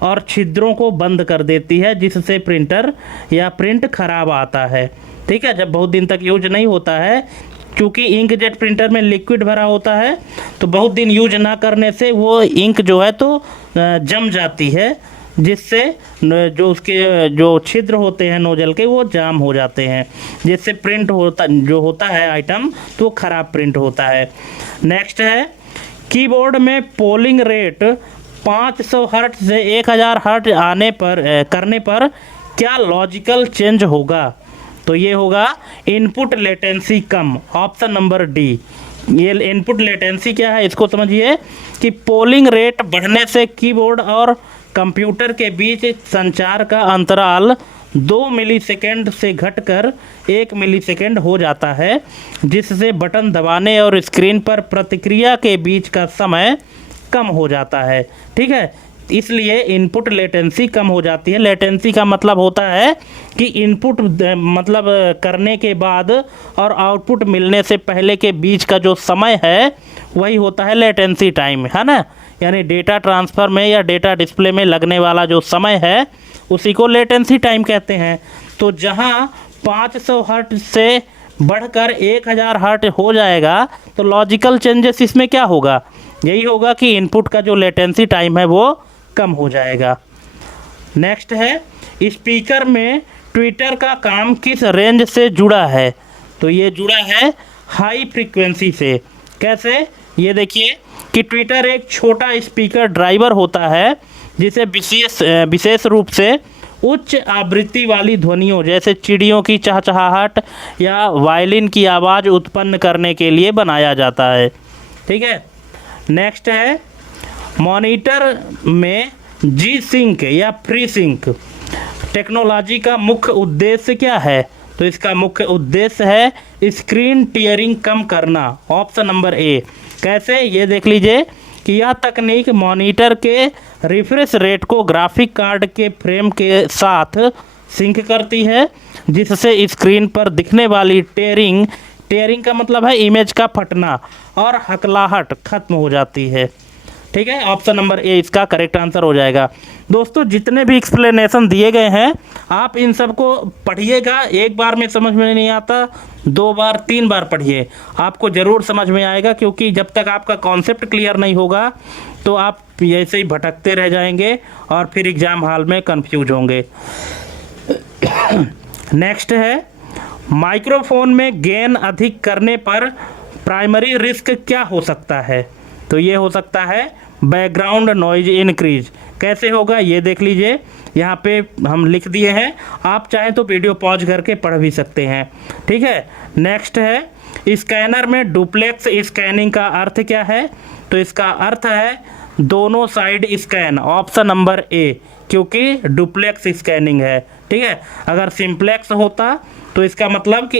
और छिद्रों को बंद कर देती है, जिससे प्रिंटर या प्रिंट खराब आता है। ठीक है, जब बहुत दिन तक यूज नहीं होता है, क्योंकि इंकजेट प्रिंटर में लिक्विड भरा होता है, तो बहुत दिन यूज ना करने से वो इंक जो है तो जम जाती है, जिससे जो उसके जो छिद्र होते हैं नोजल के वो जाम हो जाते हैं, जिससे प्रिंट होता है आइटम तो ख़राब प्रिंट होता है। नेक्स्ट है कीबोर्ड में पोलिंग रेट 500 हर्ट्ज से 1000 हर्ट्ज करने पर क्या लॉजिकल चेंज होगा? तो ये होगा इनपुट लेटेंसी कम, ऑप्शन नंबर डी। ये इनपुट लेटेंसी क्या है इसको समझिए कि पोलिंग रेट बढ़ने से कीबोर्ड और कंप्यूटर के बीच संचार का अंतराल 2 मिलीसेकंड से घटकर 1 मिलीसेकंड हो जाता है, जिससे बटन दबाने और स्क्रीन पर प्रतिक्रिया के बीच का समय कम हो जाता है। ठीक है, इसलिए इनपुट लेटेंसी कम हो जाती है। लेटेंसी का मतलब होता है कि इनपुट मतलब करने के बाद और आउटपुट मिलने से पहले के बीच का जो समय है वही होता है लेटेंसी टाइम, है ना। यानी डेटा ट्रांसफ़र में या डेटा डिस्प्ले में लगने वाला जो समय है उसी को लेटेंसी टाइम कहते हैं। तो जहां 500 हर्ट्ज से बढ़कर 1000 हर्ट्ज हो जाएगा तो लॉजिकल चेंजेस इसमें क्या होगा? यही होगा कि इनपुट का जो लेटेंसी टाइम है वो कम हो जाएगा। नेक्स्ट है स्पीकर में ट्विटर का काम किस रेंज से जुड़ा है? तो ये जुड़ा है हाई फ्रीक्वेंसी से। कैसे? ये देखिए कि ट्विटर एक छोटा स्पीकर ड्राइवर होता है जिसे विशेष रूप से उच्च आवृत्ति वाली ध्वनियों जैसे चिड़ियों की चहचहाहट या वायलिन की आवाज़ उत्पन्न करने के लिए बनाया जाता है। ठीक है, नेक्स्ट है मॉनिटर में जी सिंक या फ्री सिंक टेक्नोलॉजी का मुख्य उद्देश्य क्या है? तो इसका मुख्य उद्देश्य है स्क्रीन टियरिंग कम करना, ऑप्शन नंबर ए। कैसे, ये देख लीजिए कि यह तकनीक मॉनिटर के रिफ्रेश रेट को ग्राफिक कार्ड के फ्रेम के साथ सिंक करती है, जिससे स्क्रीन पर दिखने वाली टेयरिंग का मतलब है इमेज का फटना और हकलाहट खत्म हो जाती है। ठीक है, ऑप्शन नंबर ए इसका करेक्ट आंसर हो जाएगा। दोस्तों, जितने भी एक्सप्लेनेशन दिए गए हैं आप इन सबको पढ़िएगा। एक बार में समझ में नहीं आता, 2 बार 3 बार पढ़िए, आपको ज़रूर समझ में आएगा। क्योंकि जब तक आपका कॉन्सेप्ट क्लियर नहीं होगा तो आप ऐसे ही भटकते रह जाएंगे और फिर एग्ज़ाम हॉल में कंफ्यूज होंगे। नेक्स्ट है, माइक्रोफोन में गेन अधिक करने पर प्राइमरी रिस्क क्या हो सकता है? तो ये हो सकता है बैकग्राउंड नॉइज इंक्रीज। कैसे होगा ये देख लीजिए, यहाँ पे हम लिख दिए हैं, आप चाहें तो वीडियो पॉज करके पढ़ भी सकते हैं। ठीक है, नेक्स्ट है, स्कैनर में डुप्लेक्स स्कैनिंग का अर्थ क्या है? तो इसका अर्थ है दोनों साइड स्कैन, ऑप्शन नंबर ए, क्योंकि डुप्लेक्स स्कैनिंग है। ठीक है, अगर सिंप्लेक्स होता तो इसका मतलब कि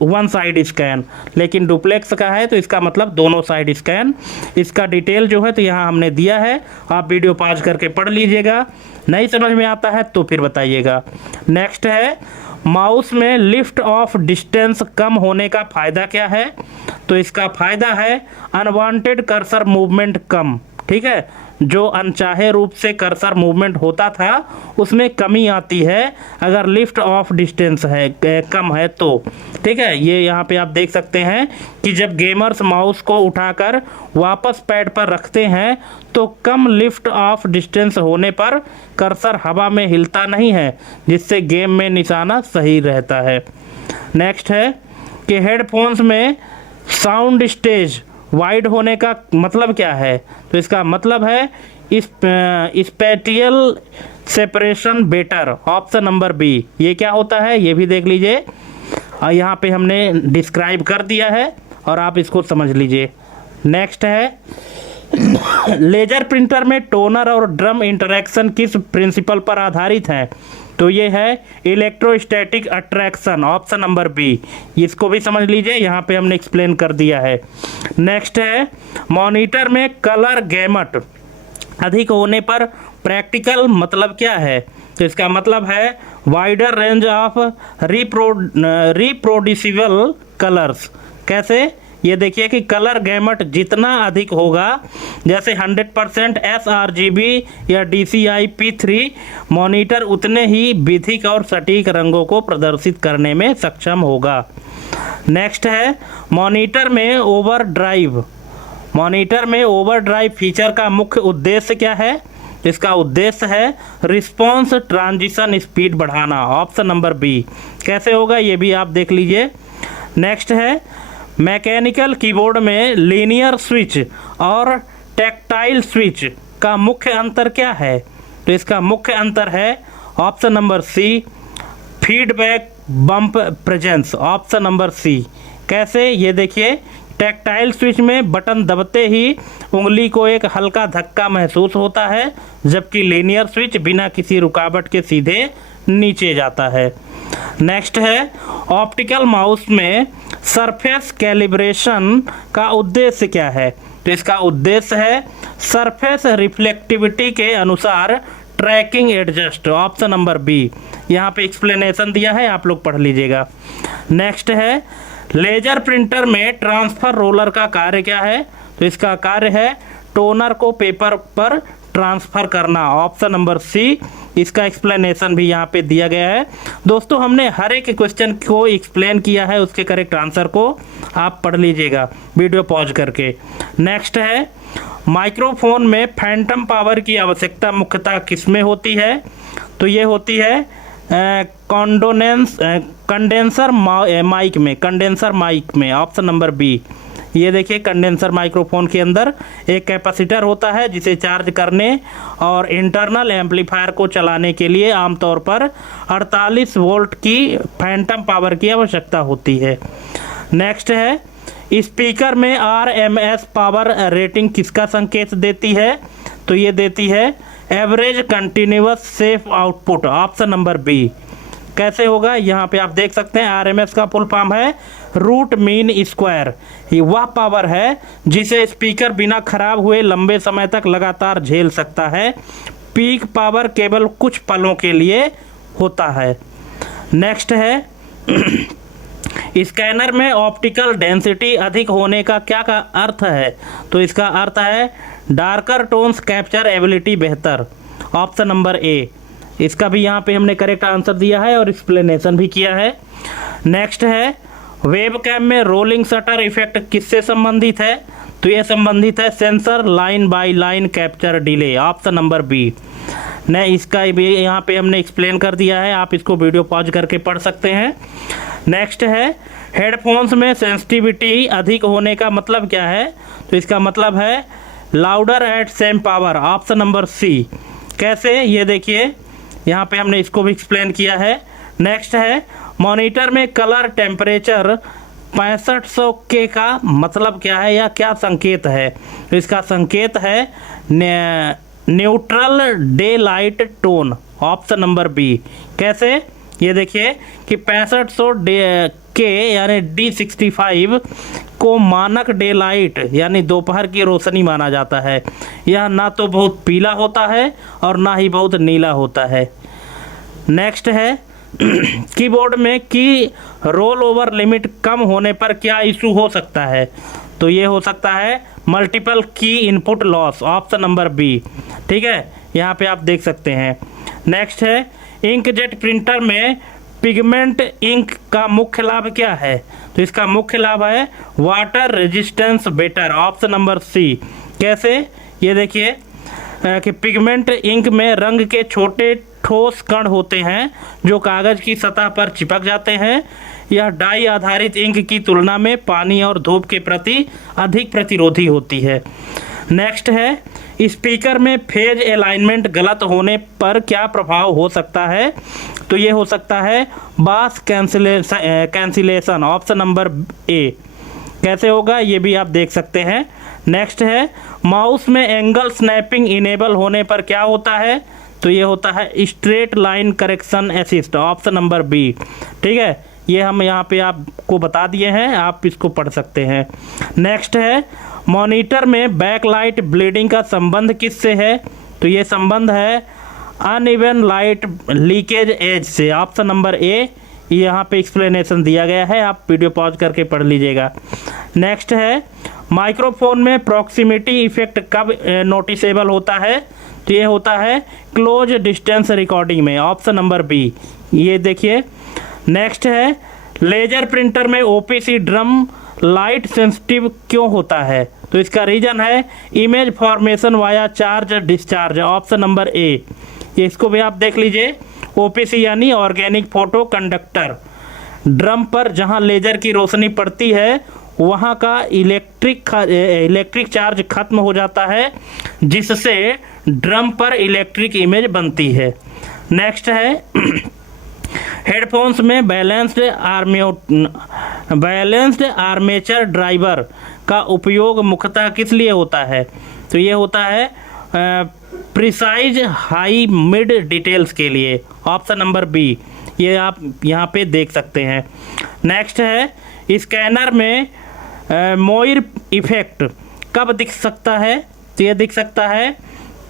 वन साइड स्कैन, लेकिन डुप्लेक्स का है तो इसका मतलब दोनों साइड स्कैन। इसका डिटेल जो है तो यहाँ हमने दिया है, आप वीडियो पॉज करके पढ़ लीजिएगा। नहीं समझ में आता है तो फिर बताइएगा। नेक्स्ट है, माउस में लिफ्ट ऑफ डिस्टेंस कम होने का फ़ायदा क्या है? तो इसका फ़ायदा है अनवांटेड कर्सर मूवमेंट कम। ठीक है, जो अनचाहे रूप से कर्सर मूवमेंट होता था उसमें कमी आती है अगर लिफ्ट ऑफ डिस्टेंस है कम है तो। ठीक है, ये यहाँ पे आप देख सकते हैं कि जब गेमर्स माउस को उठाकर वापस पैड पर रखते हैं तो कम लिफ्ट ऑफ डिस्टेंस होने पर कर्सर हवा में हिलता नहीं है, जिससे गेम में निशाना सही रहता है। नेक्स्ट है कि हेडफोन्स में साउंड स्टेज वाइड होने का मतलब क्या है? तो इसका मतलब है spatial separation better, option number B. ये क्या होता है ये भी देख लीजिए, यहाँ पे हमने डिस्क्राइब कर दिया है और आप इसको समझ लीजिए। नेक्स्ट है, लेजर प्रिंटर में टोनर और ड्रम इंटरेक्शन किस प्रिंसिपल पर आधारित है? तो ये है electrostatic attraction, option number B. इसको भी समझ लीजिए, यहाँ पे हमने एक्सप्लेन कर दिया है। नेक्स्ट है, मॉनिटर में कलर गैमट अधिक होने पर प्रैक्टिकल मतलब क्या है? तो इसका मतलब है wider range of reproducible colours. कैसे, ये देखिए कि कलर गैमट जितना अधिक होगा, जैसे 100% sRGB या DCI P3 मॉनिटर उतने ही विधिक और सटीक रंगों को प्रदर्शित करने में सक्षम होगा। नेक्स्ट है, मॉनिटर में ओवरड्राइव फीचर का मुख्य उद्देश्य क्या है? इसका उद्देश्य है रिस्पॉन्स ट्रांजिशन स्पीड बढ़ाना, ऑप्शन नंबर बी। कैसे होगा ये भी आप देख लीजिए। नेक्स्ट है, मैकेनिकल कीबोर्ड में लीनियर स्विच और टैक्टाइल स्विच का मुख्य अंतर क्या है? तो इसका मुख्य अंतर है option number C, feedback bump presence, option number C. कैसे, ये देखिए, टैक्टाइल स्विच में बटन दबते ही उंगली को एक हल्का धक्का महसूस होता है, जबकि लीनियर स्विच बिना किसी रुकावट के सीधे नीचे जाता है। नेक्स्ट है, ऑप्टिकल माउस में सरफेस कैलिब्रेशन का उद्देश्य क्या है? तो इसका उद्देश्य है सरफेस रिफ्लेक्टिविटी के अनुसार tracking adjust, option number B. यहाँ पे एक्सप्लेनेशन दिया है, आप लोग पढ़ लीजिएगा। नेक्स्ट है, लेजर प्रिंटर में ट्रांसफर रोलर का कार्य क्या है? तो इसका कार्य है टोनर को पेपर पर ट्रांसफ़र करना, ऑप्शन नंबर सी। इसका एक्सप्लेनेशन भी यहाँ पे दिया गया है। दोस्तों, हमने हर एक क्वेश्चन को एक्सप्लेन किया है, उसके करेक्ट आंसर को आप पढ़ लीजिएगा वीडियो पॉज करके। नेक्स्ट है, माइक्रोफोन में फैंटम पावर की आवश्यकता मुख्यतः किसमें होती है? तो ये होती है कंडेंसर माइक में, ऑप्शन नंबर बी। ये देखिए, कंडेंसर माइक्रोफोन के अंदर एक कैपेसिटर होता है जिसे चार्ज करने और इंटरनल एम्पलीफायर को चलाने के लिए आमतौर पर 48 वोल्ट की फैंटम पावर की आवश्यकता होती है। नेक्स्ट है, स्पीकर में RMS पावर रेटिंग किसका संकेत देती है? तो ये देती है average continuous safe output, option number B. कैसे होगा, यहाँ पे आप देख सकते हैं RMS का फुल फॉर्म है रूट मीन स्क्वायर। ये वह पावर है जिसे स्पीकर बिना खराब हुए लंबे समय तक लगातार झेल सकता है। पीक पावर केवल कुछ पलों के लिए होता है। नेक्स्ट है स्कैनर में ऑप्टिकल डेंसिटी अधिक होने का क्या का अर्थ है, तो इसका अर्थ है डार्कर टोन्स कैप्चर एबिलिटी बेहतर। ऑप्शन नंबर ए, इसका भी यहाँ पे हमने करेक्ट आंसर दिया है और एक्सप्लेनेशन भी किया है। नेक्स्ट है वेबकैम में रोलिंग शटर इफेक्ट किससे संबंधित है, तो ये संबंधित है sensor line by line capture delay. Option number B ने इसका भी यहाँ पे हमने एक्सप्लेन कर दिया है, आप इसको वीडियो पॉज करके पढ़ सकते हैं। नेक्स्ट है हेडफोन्स में सेंसिटिविटी अधिक होने का मतलब क्या है, तो इसका मतलब है louder at same power. Option number C. कैसे, ये देखिए यहाँ पे हमने इसको भी एक्सप्लेन किया है। नेक्स्ट है मॉनिटर में कलर टेम्परेचर 6500 के का मतलब क्या है या क्या संकेत है, तो इसका संकेत है neutral day light tone. Option number B. कैसे, ये देखिए कि 6500 के यानी D65 को मानक डे लाइट यानी दोपहर की रोशनी माना जाता है। यह ना तो बहुत पीला होता है और ना ही बहुत नीला होता है। नेक्स्ट है कीबोर्ड में की रोल ओवर लिमिट कम होने पर क्या इशू हो सकता है, तो ये हो सकता है multiple key input loss. Option number B. ठीक है, यहाँ पे आप देख सकते हैं। नेक्स्ट है इंकजेट प्रिंटर में पिगमेंट इंक का मुख्य लाभ क्या है, तो इसका मुख्य लाभ है water resistance better. Option number C. कैसे, ये देखिए कि पिगमेंट इंक में रंग के छोटे ठोस कण होते हैं जो कागज़ की सतह पर चिपक जाते हैं। यह डाई आधारित इंक की तुलना में पानी और धूप के प्रति अधिक प्रतिरोधी होती है। नेक्स्ट है स्पीकर में फेज अलाइनमेंट गलत होने पर क्या प्रभाव हो सकता है, तो ये हो सकता है बास कैंसिलेशन। Option number A. कैसे होगा, ये भी आप देख सकते हैं। नेक्स्ट है माउस में एंगल स्नैपिंग इनेबल होने पर क्या होता है, तो ये होता है straight line correction assist. Option number B. ठीक है, ये हम यहाँ पे आपको बता दिए हैं, आप इसको पढ़ सकते हैं। नेक्स्ट है मॉनिटर में बैकलाइट ब्लीडिंग का संबंध किससे है, तो ये संबंध है अनइवन लाइट लीकेज एज से। ऑप्शन नंबर ए। यहाँ पे एक्सप्लेनेशन दिया गया है, आप वीडियो पॉज करके पढ़ लीजिएगा। नेक्स्ट है माइक्रोफोन में प्रॉक्सिमिटी इफेक्ट कब नोटिसेबल होता है, तो ये होता है क्लोज डिस्टेंस रिकॉर्डिंग में। Option number B. ये देखिए। नेक्स्ट है लेजर प्रिंटर में ओपीसी ड्रम लाइट सेंसिटिव क्यों होता है, तो इसका रीजन है image formation via charge discharge. Option number A. इसको भी आप देख लीजिए। ओपीसी यानी ऑर्गेनिक फोटो कंडक्टर। ड्रम पर जहां लेजर की रोशनी पड़ती है वहां का इलेक्ट्रिक चार्ज खत्म हो जाता है जिससे ड्रम पर इलेक्ट्रिक इमेज बनती है। नेक्स्ट है हेडफोन्स में बैलेंस्ड आर्मेचर ड्राइवर का उपयोग मुख्यतः किस लिए होता है, तो ये होता है प्रिसाइज हाई मिड डिटेल्स के लिए। Option number B. ये आप यहाँ पे देख सकते हैं। नेक्स्ट है स्कैनर में मोइर इफेक्ट कब दिख सकता है, तो ये दिख सकता है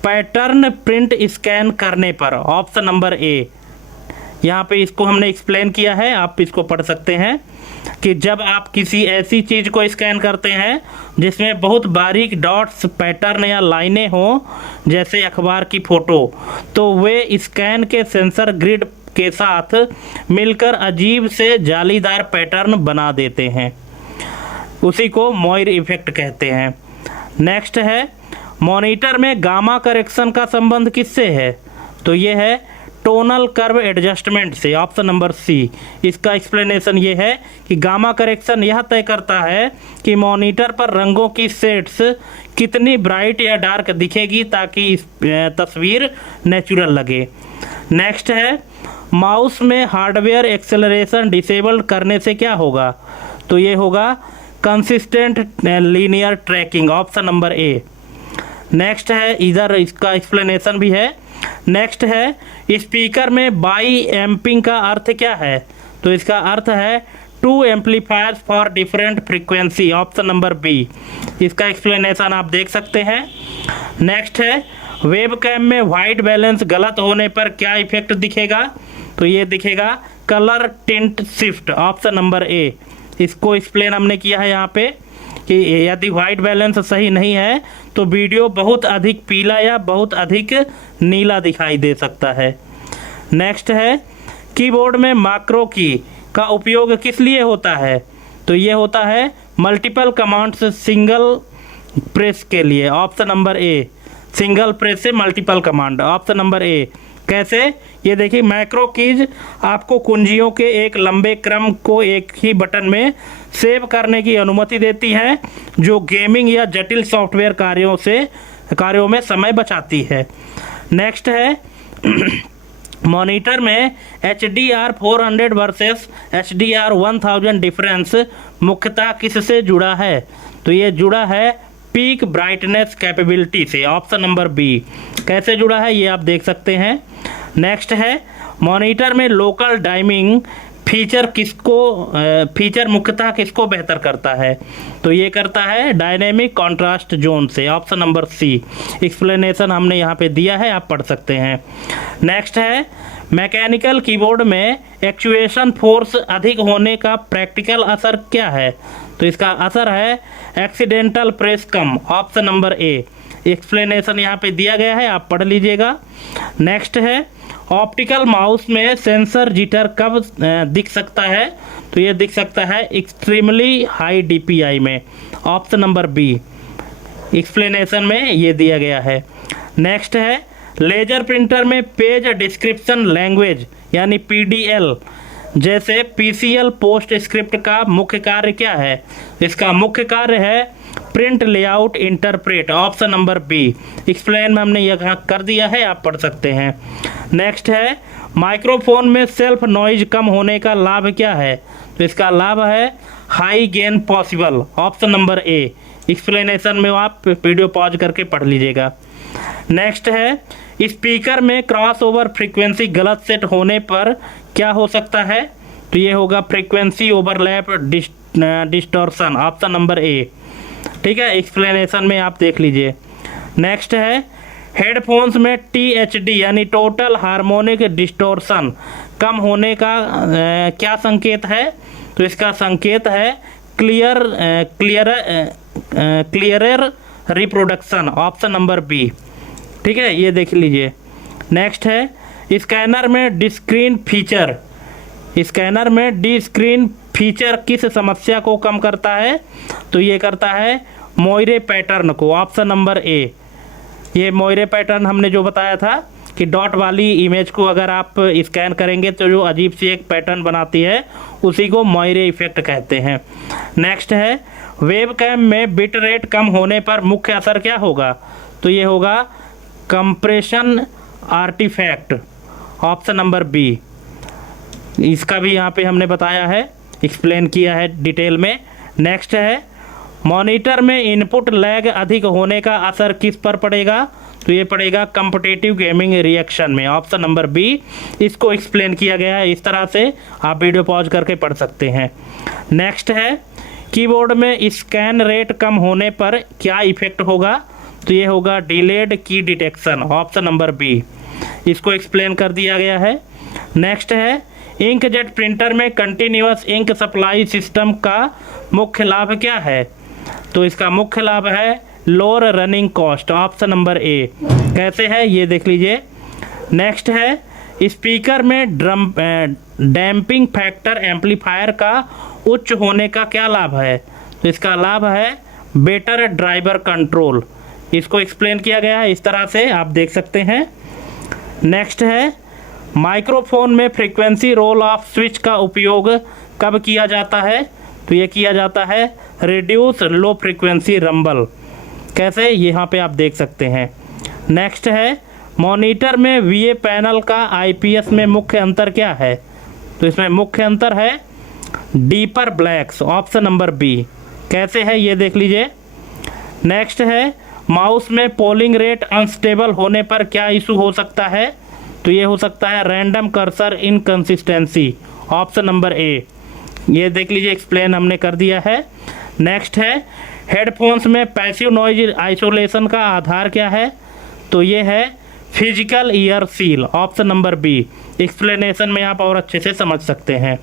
पैटर्न प्रिंट स्कैन करने पर। ऑप्शन नंबर ए। यहाँ पे इसको हमने एक्सप्लेन किया है, आप इसको पढ़ सकते हैं कि जब आप किसी ऐसी चीज़ को स्कैन करते हैं जिसमें बहुत बारीक डॉट्स पैटर्न या लाइनें हों जैसे अखबार की फ़ोटो, तो वे स्कैन के सेंसर ग्रिड के साथ मिलकर अजीब से जालीदार पैटर्न बना देते हैं, उसी को मोइर इफेक्ट कहते हैं। नेक्स्ट है मॉनिटर में गामा करेक्शन का संबंध किससे है, तो ये है टोनल कर्व एडजस्टमेंट से। Option number C. इसका एक्सप्लेनेशन ये है कि गामा करेक्शन यह तय करता है कि मॉनिटर पर रंगों की शेड्स कितनी ब्राइट या डार्क दिखेगी ताकि इस तस्वीर नेचुरल लगे। नेक्स्ट है माउस में हार्डवेयर एक्सेलरेशन डिसेबल करने से क्या होगा, तो ये होगा consistent linear tracking. Option number A. Next है इधर इसका एक्सप्लेनेशन भी है नेक्स्ट है स्पीकर में बाई एम्पिंग का अर्थ क्या है? तो इसका अर्थ है two amplifiers for different frequency, option number B. इसका एक्सप्लेनेशन आप देख सकते हैं। नेक्स्ट है वेब कैम में वाइट बैलेंस गलत होने पर क्या इफेक्ट दिखेगा? तो ये दिखेगा colour tint shift, option number A. इसको एक्सप्लेन हमने किया है यहाँ पे कि यदि वाइट बैलेंस सही नहीं है तो वीडियो बहुत अधिक पीला या बहुत अधिक नीला दिखाई दे सकता है। नेक्स्ट है कीबोर्ड में मैक्रो की का उपयोग किस लिए होता है? तो ये होता है मल्टीपल कमांड्स सिंगल प्रेस के लिए, option number A. Single press से multiple command, option number A. कैसे? ये देखिए मैक्रो कीज आपको कुंजियों के एक लंबे क्रम को एक ही बटन में सेव करने की अनुमति देती है, जो गेमिंग या जटिल सॉफ्टवेयर कार्यों में समय बचाती है। नेक्स्ट है मॉनिटर में HDR 400 वर्सेस HDR 1000 डिफरेंस मुख्यतः किससे जुड़ा है? तो ये जुड़ा है पीक ब्राइटनेस कैपेबिलिटी से, ऑप्शन नंबर बी। कैसे जुड़ा है ये आप देख सकते हैं। नेक्स्ट है मॉनिटर में लोकल डाइमिंग फीचर मुख्यतः किसको बेहतर करता है? तो ये करता है डायनेमिक कॉन्ट्रास्ट जोन से, ऑप्शन नंबर सी। एक्सप्लेनेशन हमने यहाँ पे दिया है, आप पढ़ सकते हैं। नेक्स्ट है मैकेनिकल कीबोर्ड में एक्चुएशन फोर्स अधिक होने का प्रैक्टिकल असर क्या है? तो इसका असर है एक्सीडेंटल प्रेस कम, ऑप्शन नंबर ए। एक्सप्लेनेशन यहाँ पे दिया गया है, आप पढ़ लीजिएगा। नेक्स्ट है ऑप्टिकल माउस में सेंसर जिटर कब दिख सकता है? तो ये दिख सकता है एक्सट्रीमली हाई DPI में, ऑप्शन नंबर बी। एक्सप्लेनेशन में ये दिया गया है। नेक्स्ट है लेजर प्रिंटर में पेज डिस्क्रिप्शन लैंग्वेज यानी PDL जैसे PCL पोस्ट स्क्रिप्ट का मुख्य कार्य क्या है? इसका मुख्य कार्य है print layout interpret, option number B. Explain में हमने यहाँ कर दिया है, आप पढ़ सकते हैं। नेक्स्ट है माइक्रोफोन में सेल्फ नॉइज कम होने का लाभ क्या है? तो इसका लाभ है high gain possible, option number ए। एक्सप्लेनेशन में आप वीडियो पॉज करके पढ़ लीजिएगा। नेक्स्ट है स्पीकर में क्रॉस ओवर फ्रीक्वेंसी गलत सेट होने पर क्या हो सकता है? तो ये होगा frequency overlap distortion, option number ए। ठीक है, एक्सप्लेनेशन में आप देख लीजिए। नेक्स्ट है हेडफोन्स में THD यानी टोटल हार्मोनिक डिस्टॉर्शन कम होने का क्या संकेत है? तो इसका संकेत है clearer reproduction, option number B. ठीक है, ये देख लीजिए। नेक्स्ट है स्कैनर में डी स्क्रीन फीचर किस समस्या को कम करता है? तो ये करता है मोइरे पैटर्न को, ऑप्शन नंबर ए। ये मोइरे पैटर्न हमने जो बताया था कि डॉट वाली इमेज को अगर आप स्कैन करेंगे तो जो अजीब सी एक पैटर्न बनाती है उसी को मोइरे इफेक्ट कहते हैं। नेक्स्ट है वेब कैम में बिट रेट कम होने पर मुख्य असर क्या होगा? तो ये होगा compression artefact, option number B. इसका भी यहाँ पे हमने बताया है, एक्सप्लेन किया है डिटेल में। नेक्स्ट है मॉनिटर में इनपुट लैग अधिक होने का असर किस पर पड़ेगा? तो ये पड़ेगा कॉम्पिटिटिव गेमिंग रिएक्शन में, ऑप्शन नंबर बी। इसको एक्सप्लेन किया गया है इस तरह से, आप वीडियो पॉज करके पढ़ सकते हैं। नेक्स्ट है कीबोर्ड में स्कैन रेट कम होने पर क्या इफेक्ट होगा? तो ये होगा डिलेड की डिटेक्शन, ऑप्शन नंबर बी। इसको एक्सप्लेन कर दिया गया है। नेक्स्ट है इंकजेट प्रिंटर में कंटिन्यूअस इंक सप्लाई सिस्टम का मुख्य लाभ क्या है? तो इसका मुख्य लाभ है lower running cost, option number A. कैसे है ये देख लीजिए। नेक्स्ट है स्पीकर में डैम्पिंग फैक्टर एम्पलीफायर का उच्च होने का क्या लाभ है? तो इसका लाभ है बेटर ड्राइवर कंट्रोल। इसको एक्सप्लेन किया गया है इस तरह से, आप देख सकते हैं। नेक्स्ट है माइक्रोफोन में फ्रीक्वेंसी रोल ऑफ स्विच का उपयोग कब किया जाता है? तो ये किया जाता है रिड्यूस लो फ्रीक्वेंसी रंबल। कैसे, यहाँ पे आप देख सकते हैं। नेक्स्ट है मॉनिटर में VA पैनल का IPS में मुख्य अंतर क्या है? तो इसमें मुख्य अंतर है deeper blacks, option number B. कैसे है ये देख लीजिए। नेक्स्ट है माउस में पोलिंग रेट अनस्टेबल होने पर क्या इशू हो सकता है? तो ये हो सकता है random cursor inconsistency, option number ए। ये देख लीजिए, एक्सप्लेन हमने कर दिया है। नेक्स्ट है, हेडफोन्स में पैसिव नॉइज आइसोलेशन का आधार क्या है? तो ये है physical ear seal, option number B. Explanation में आप और अच्छे से समझ सकते हैं।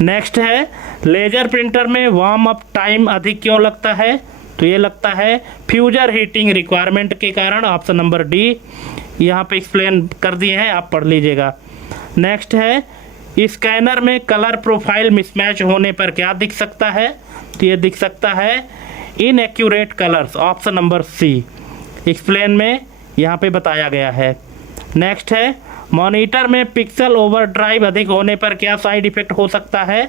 नेक्स्ट है, लेजर प्रिंटर में वार्म अप टाइम अधिक क्यों लगता है? तो ये लगता है फ्यूजर हीटिंग रिक्वायरमेंट के कारण, ऑप्शन नंबर डी। यहाँ पे एक्सप्लेन कर दिए हैं, आप पढ़ लीजिएगा। नेक्स्ट है, स्कैनर में कलर प्रोफाइल मिसमैच होने पर क्या दिख सकता है? तो ये दिख सकता है inaccurate colours, option number C. Explain में यहाँ पे बताया गया है। नेक्स्ट है, मॉनिटर में पिक्सल ओवरड्राइव अधिक होने पर क्या साइड इफेक्ट हो सकता है?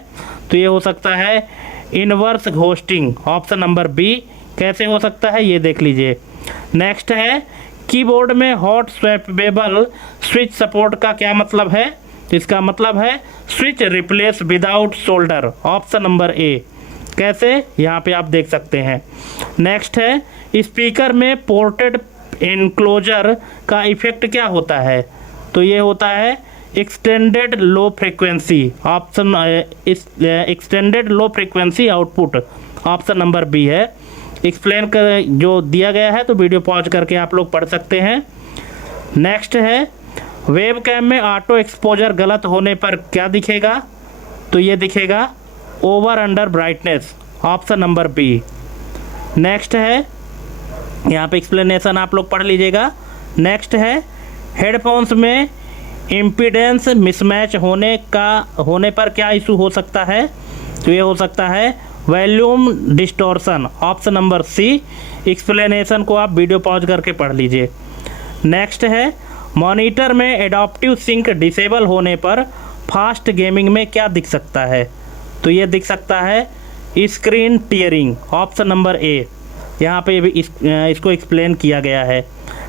तो ये हो सकता है inverse ghosting, option number B. कैसे हो सकता है ये देख लीजिए। नेक्स्ट है, कीबोर्ड में हॉट स्वैपेबल स्विच सपोर्ट का क्या मतलब है? तो इसका मतलब है switch replace without shoulder, option number A. कैसे, यहाँ पे आप देख सकते हैं। नेक्स्ट है, स्पीकर में पोर्टेड इनक्लोजर का इफेक्ट क्या होता है? तो ये होता है extended low frequency, option extended low frequency output, option number B है। एक्सप्लेन कर जो दिया गया है, तो वीडियो पॉज करके आप लोग पढ़ सकते हैं। नेक्स्ट है, वेब कैम में ऑटो एक्सपोजर गलत होने पर क्या दिखेगा? तो ये दिखेगा over under brightness, option number B. Next है, यहाँ पे एक्सप्लेनेशन आप लोग पढ़ लीजिएगा। नेक्स्ट है, हेडफोन्स में इम्पीडेंस मिसमैच होने पर क्या इशू हो सकता है? तो ये हो सकता है volume distortion, option number C. Explanation को आप वीडियो पॉज करके पढ़ लीजिए। नेक्स्ट है, मॉनिटर में एडाप्टिव सिंक डिसेबल होने पर फास्ट गेमिंग में क्या दिख सकता है? तो ये दिख सकता है स्क्रीन टीयरिंग, ऑप्शन नंबर ए। यहाँ पे भी इसको एक्सप्लेन किया गया है।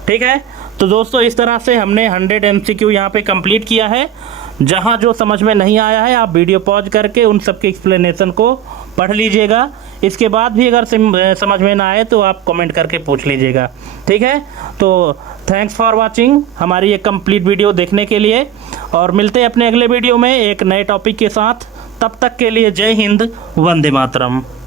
ठीक है, तो दोस्तों इस तरह से हमने 100 MCQ यहाँ पे कंप्लीट किया है। जहाँ जो समझ में नहीं आया है, आप वीडियो पॉज करके उन सब के एक्सप्लेनेशन को पढ़ लीजिएगा। इसके बाद भी अगर समझ में ना आए तो आप कमेंट करके पूछ लीजिएगा। ठीक है, तो थैंक्स फॉर वाचिंग हमारी ये कंप्लीट वीडियो देखने के लिए, और मिलते हैं अपने अगले वीडियो में एक नए टॉपिक के साथ। तब तक के लिए जय हिंद, वंदे मातरम।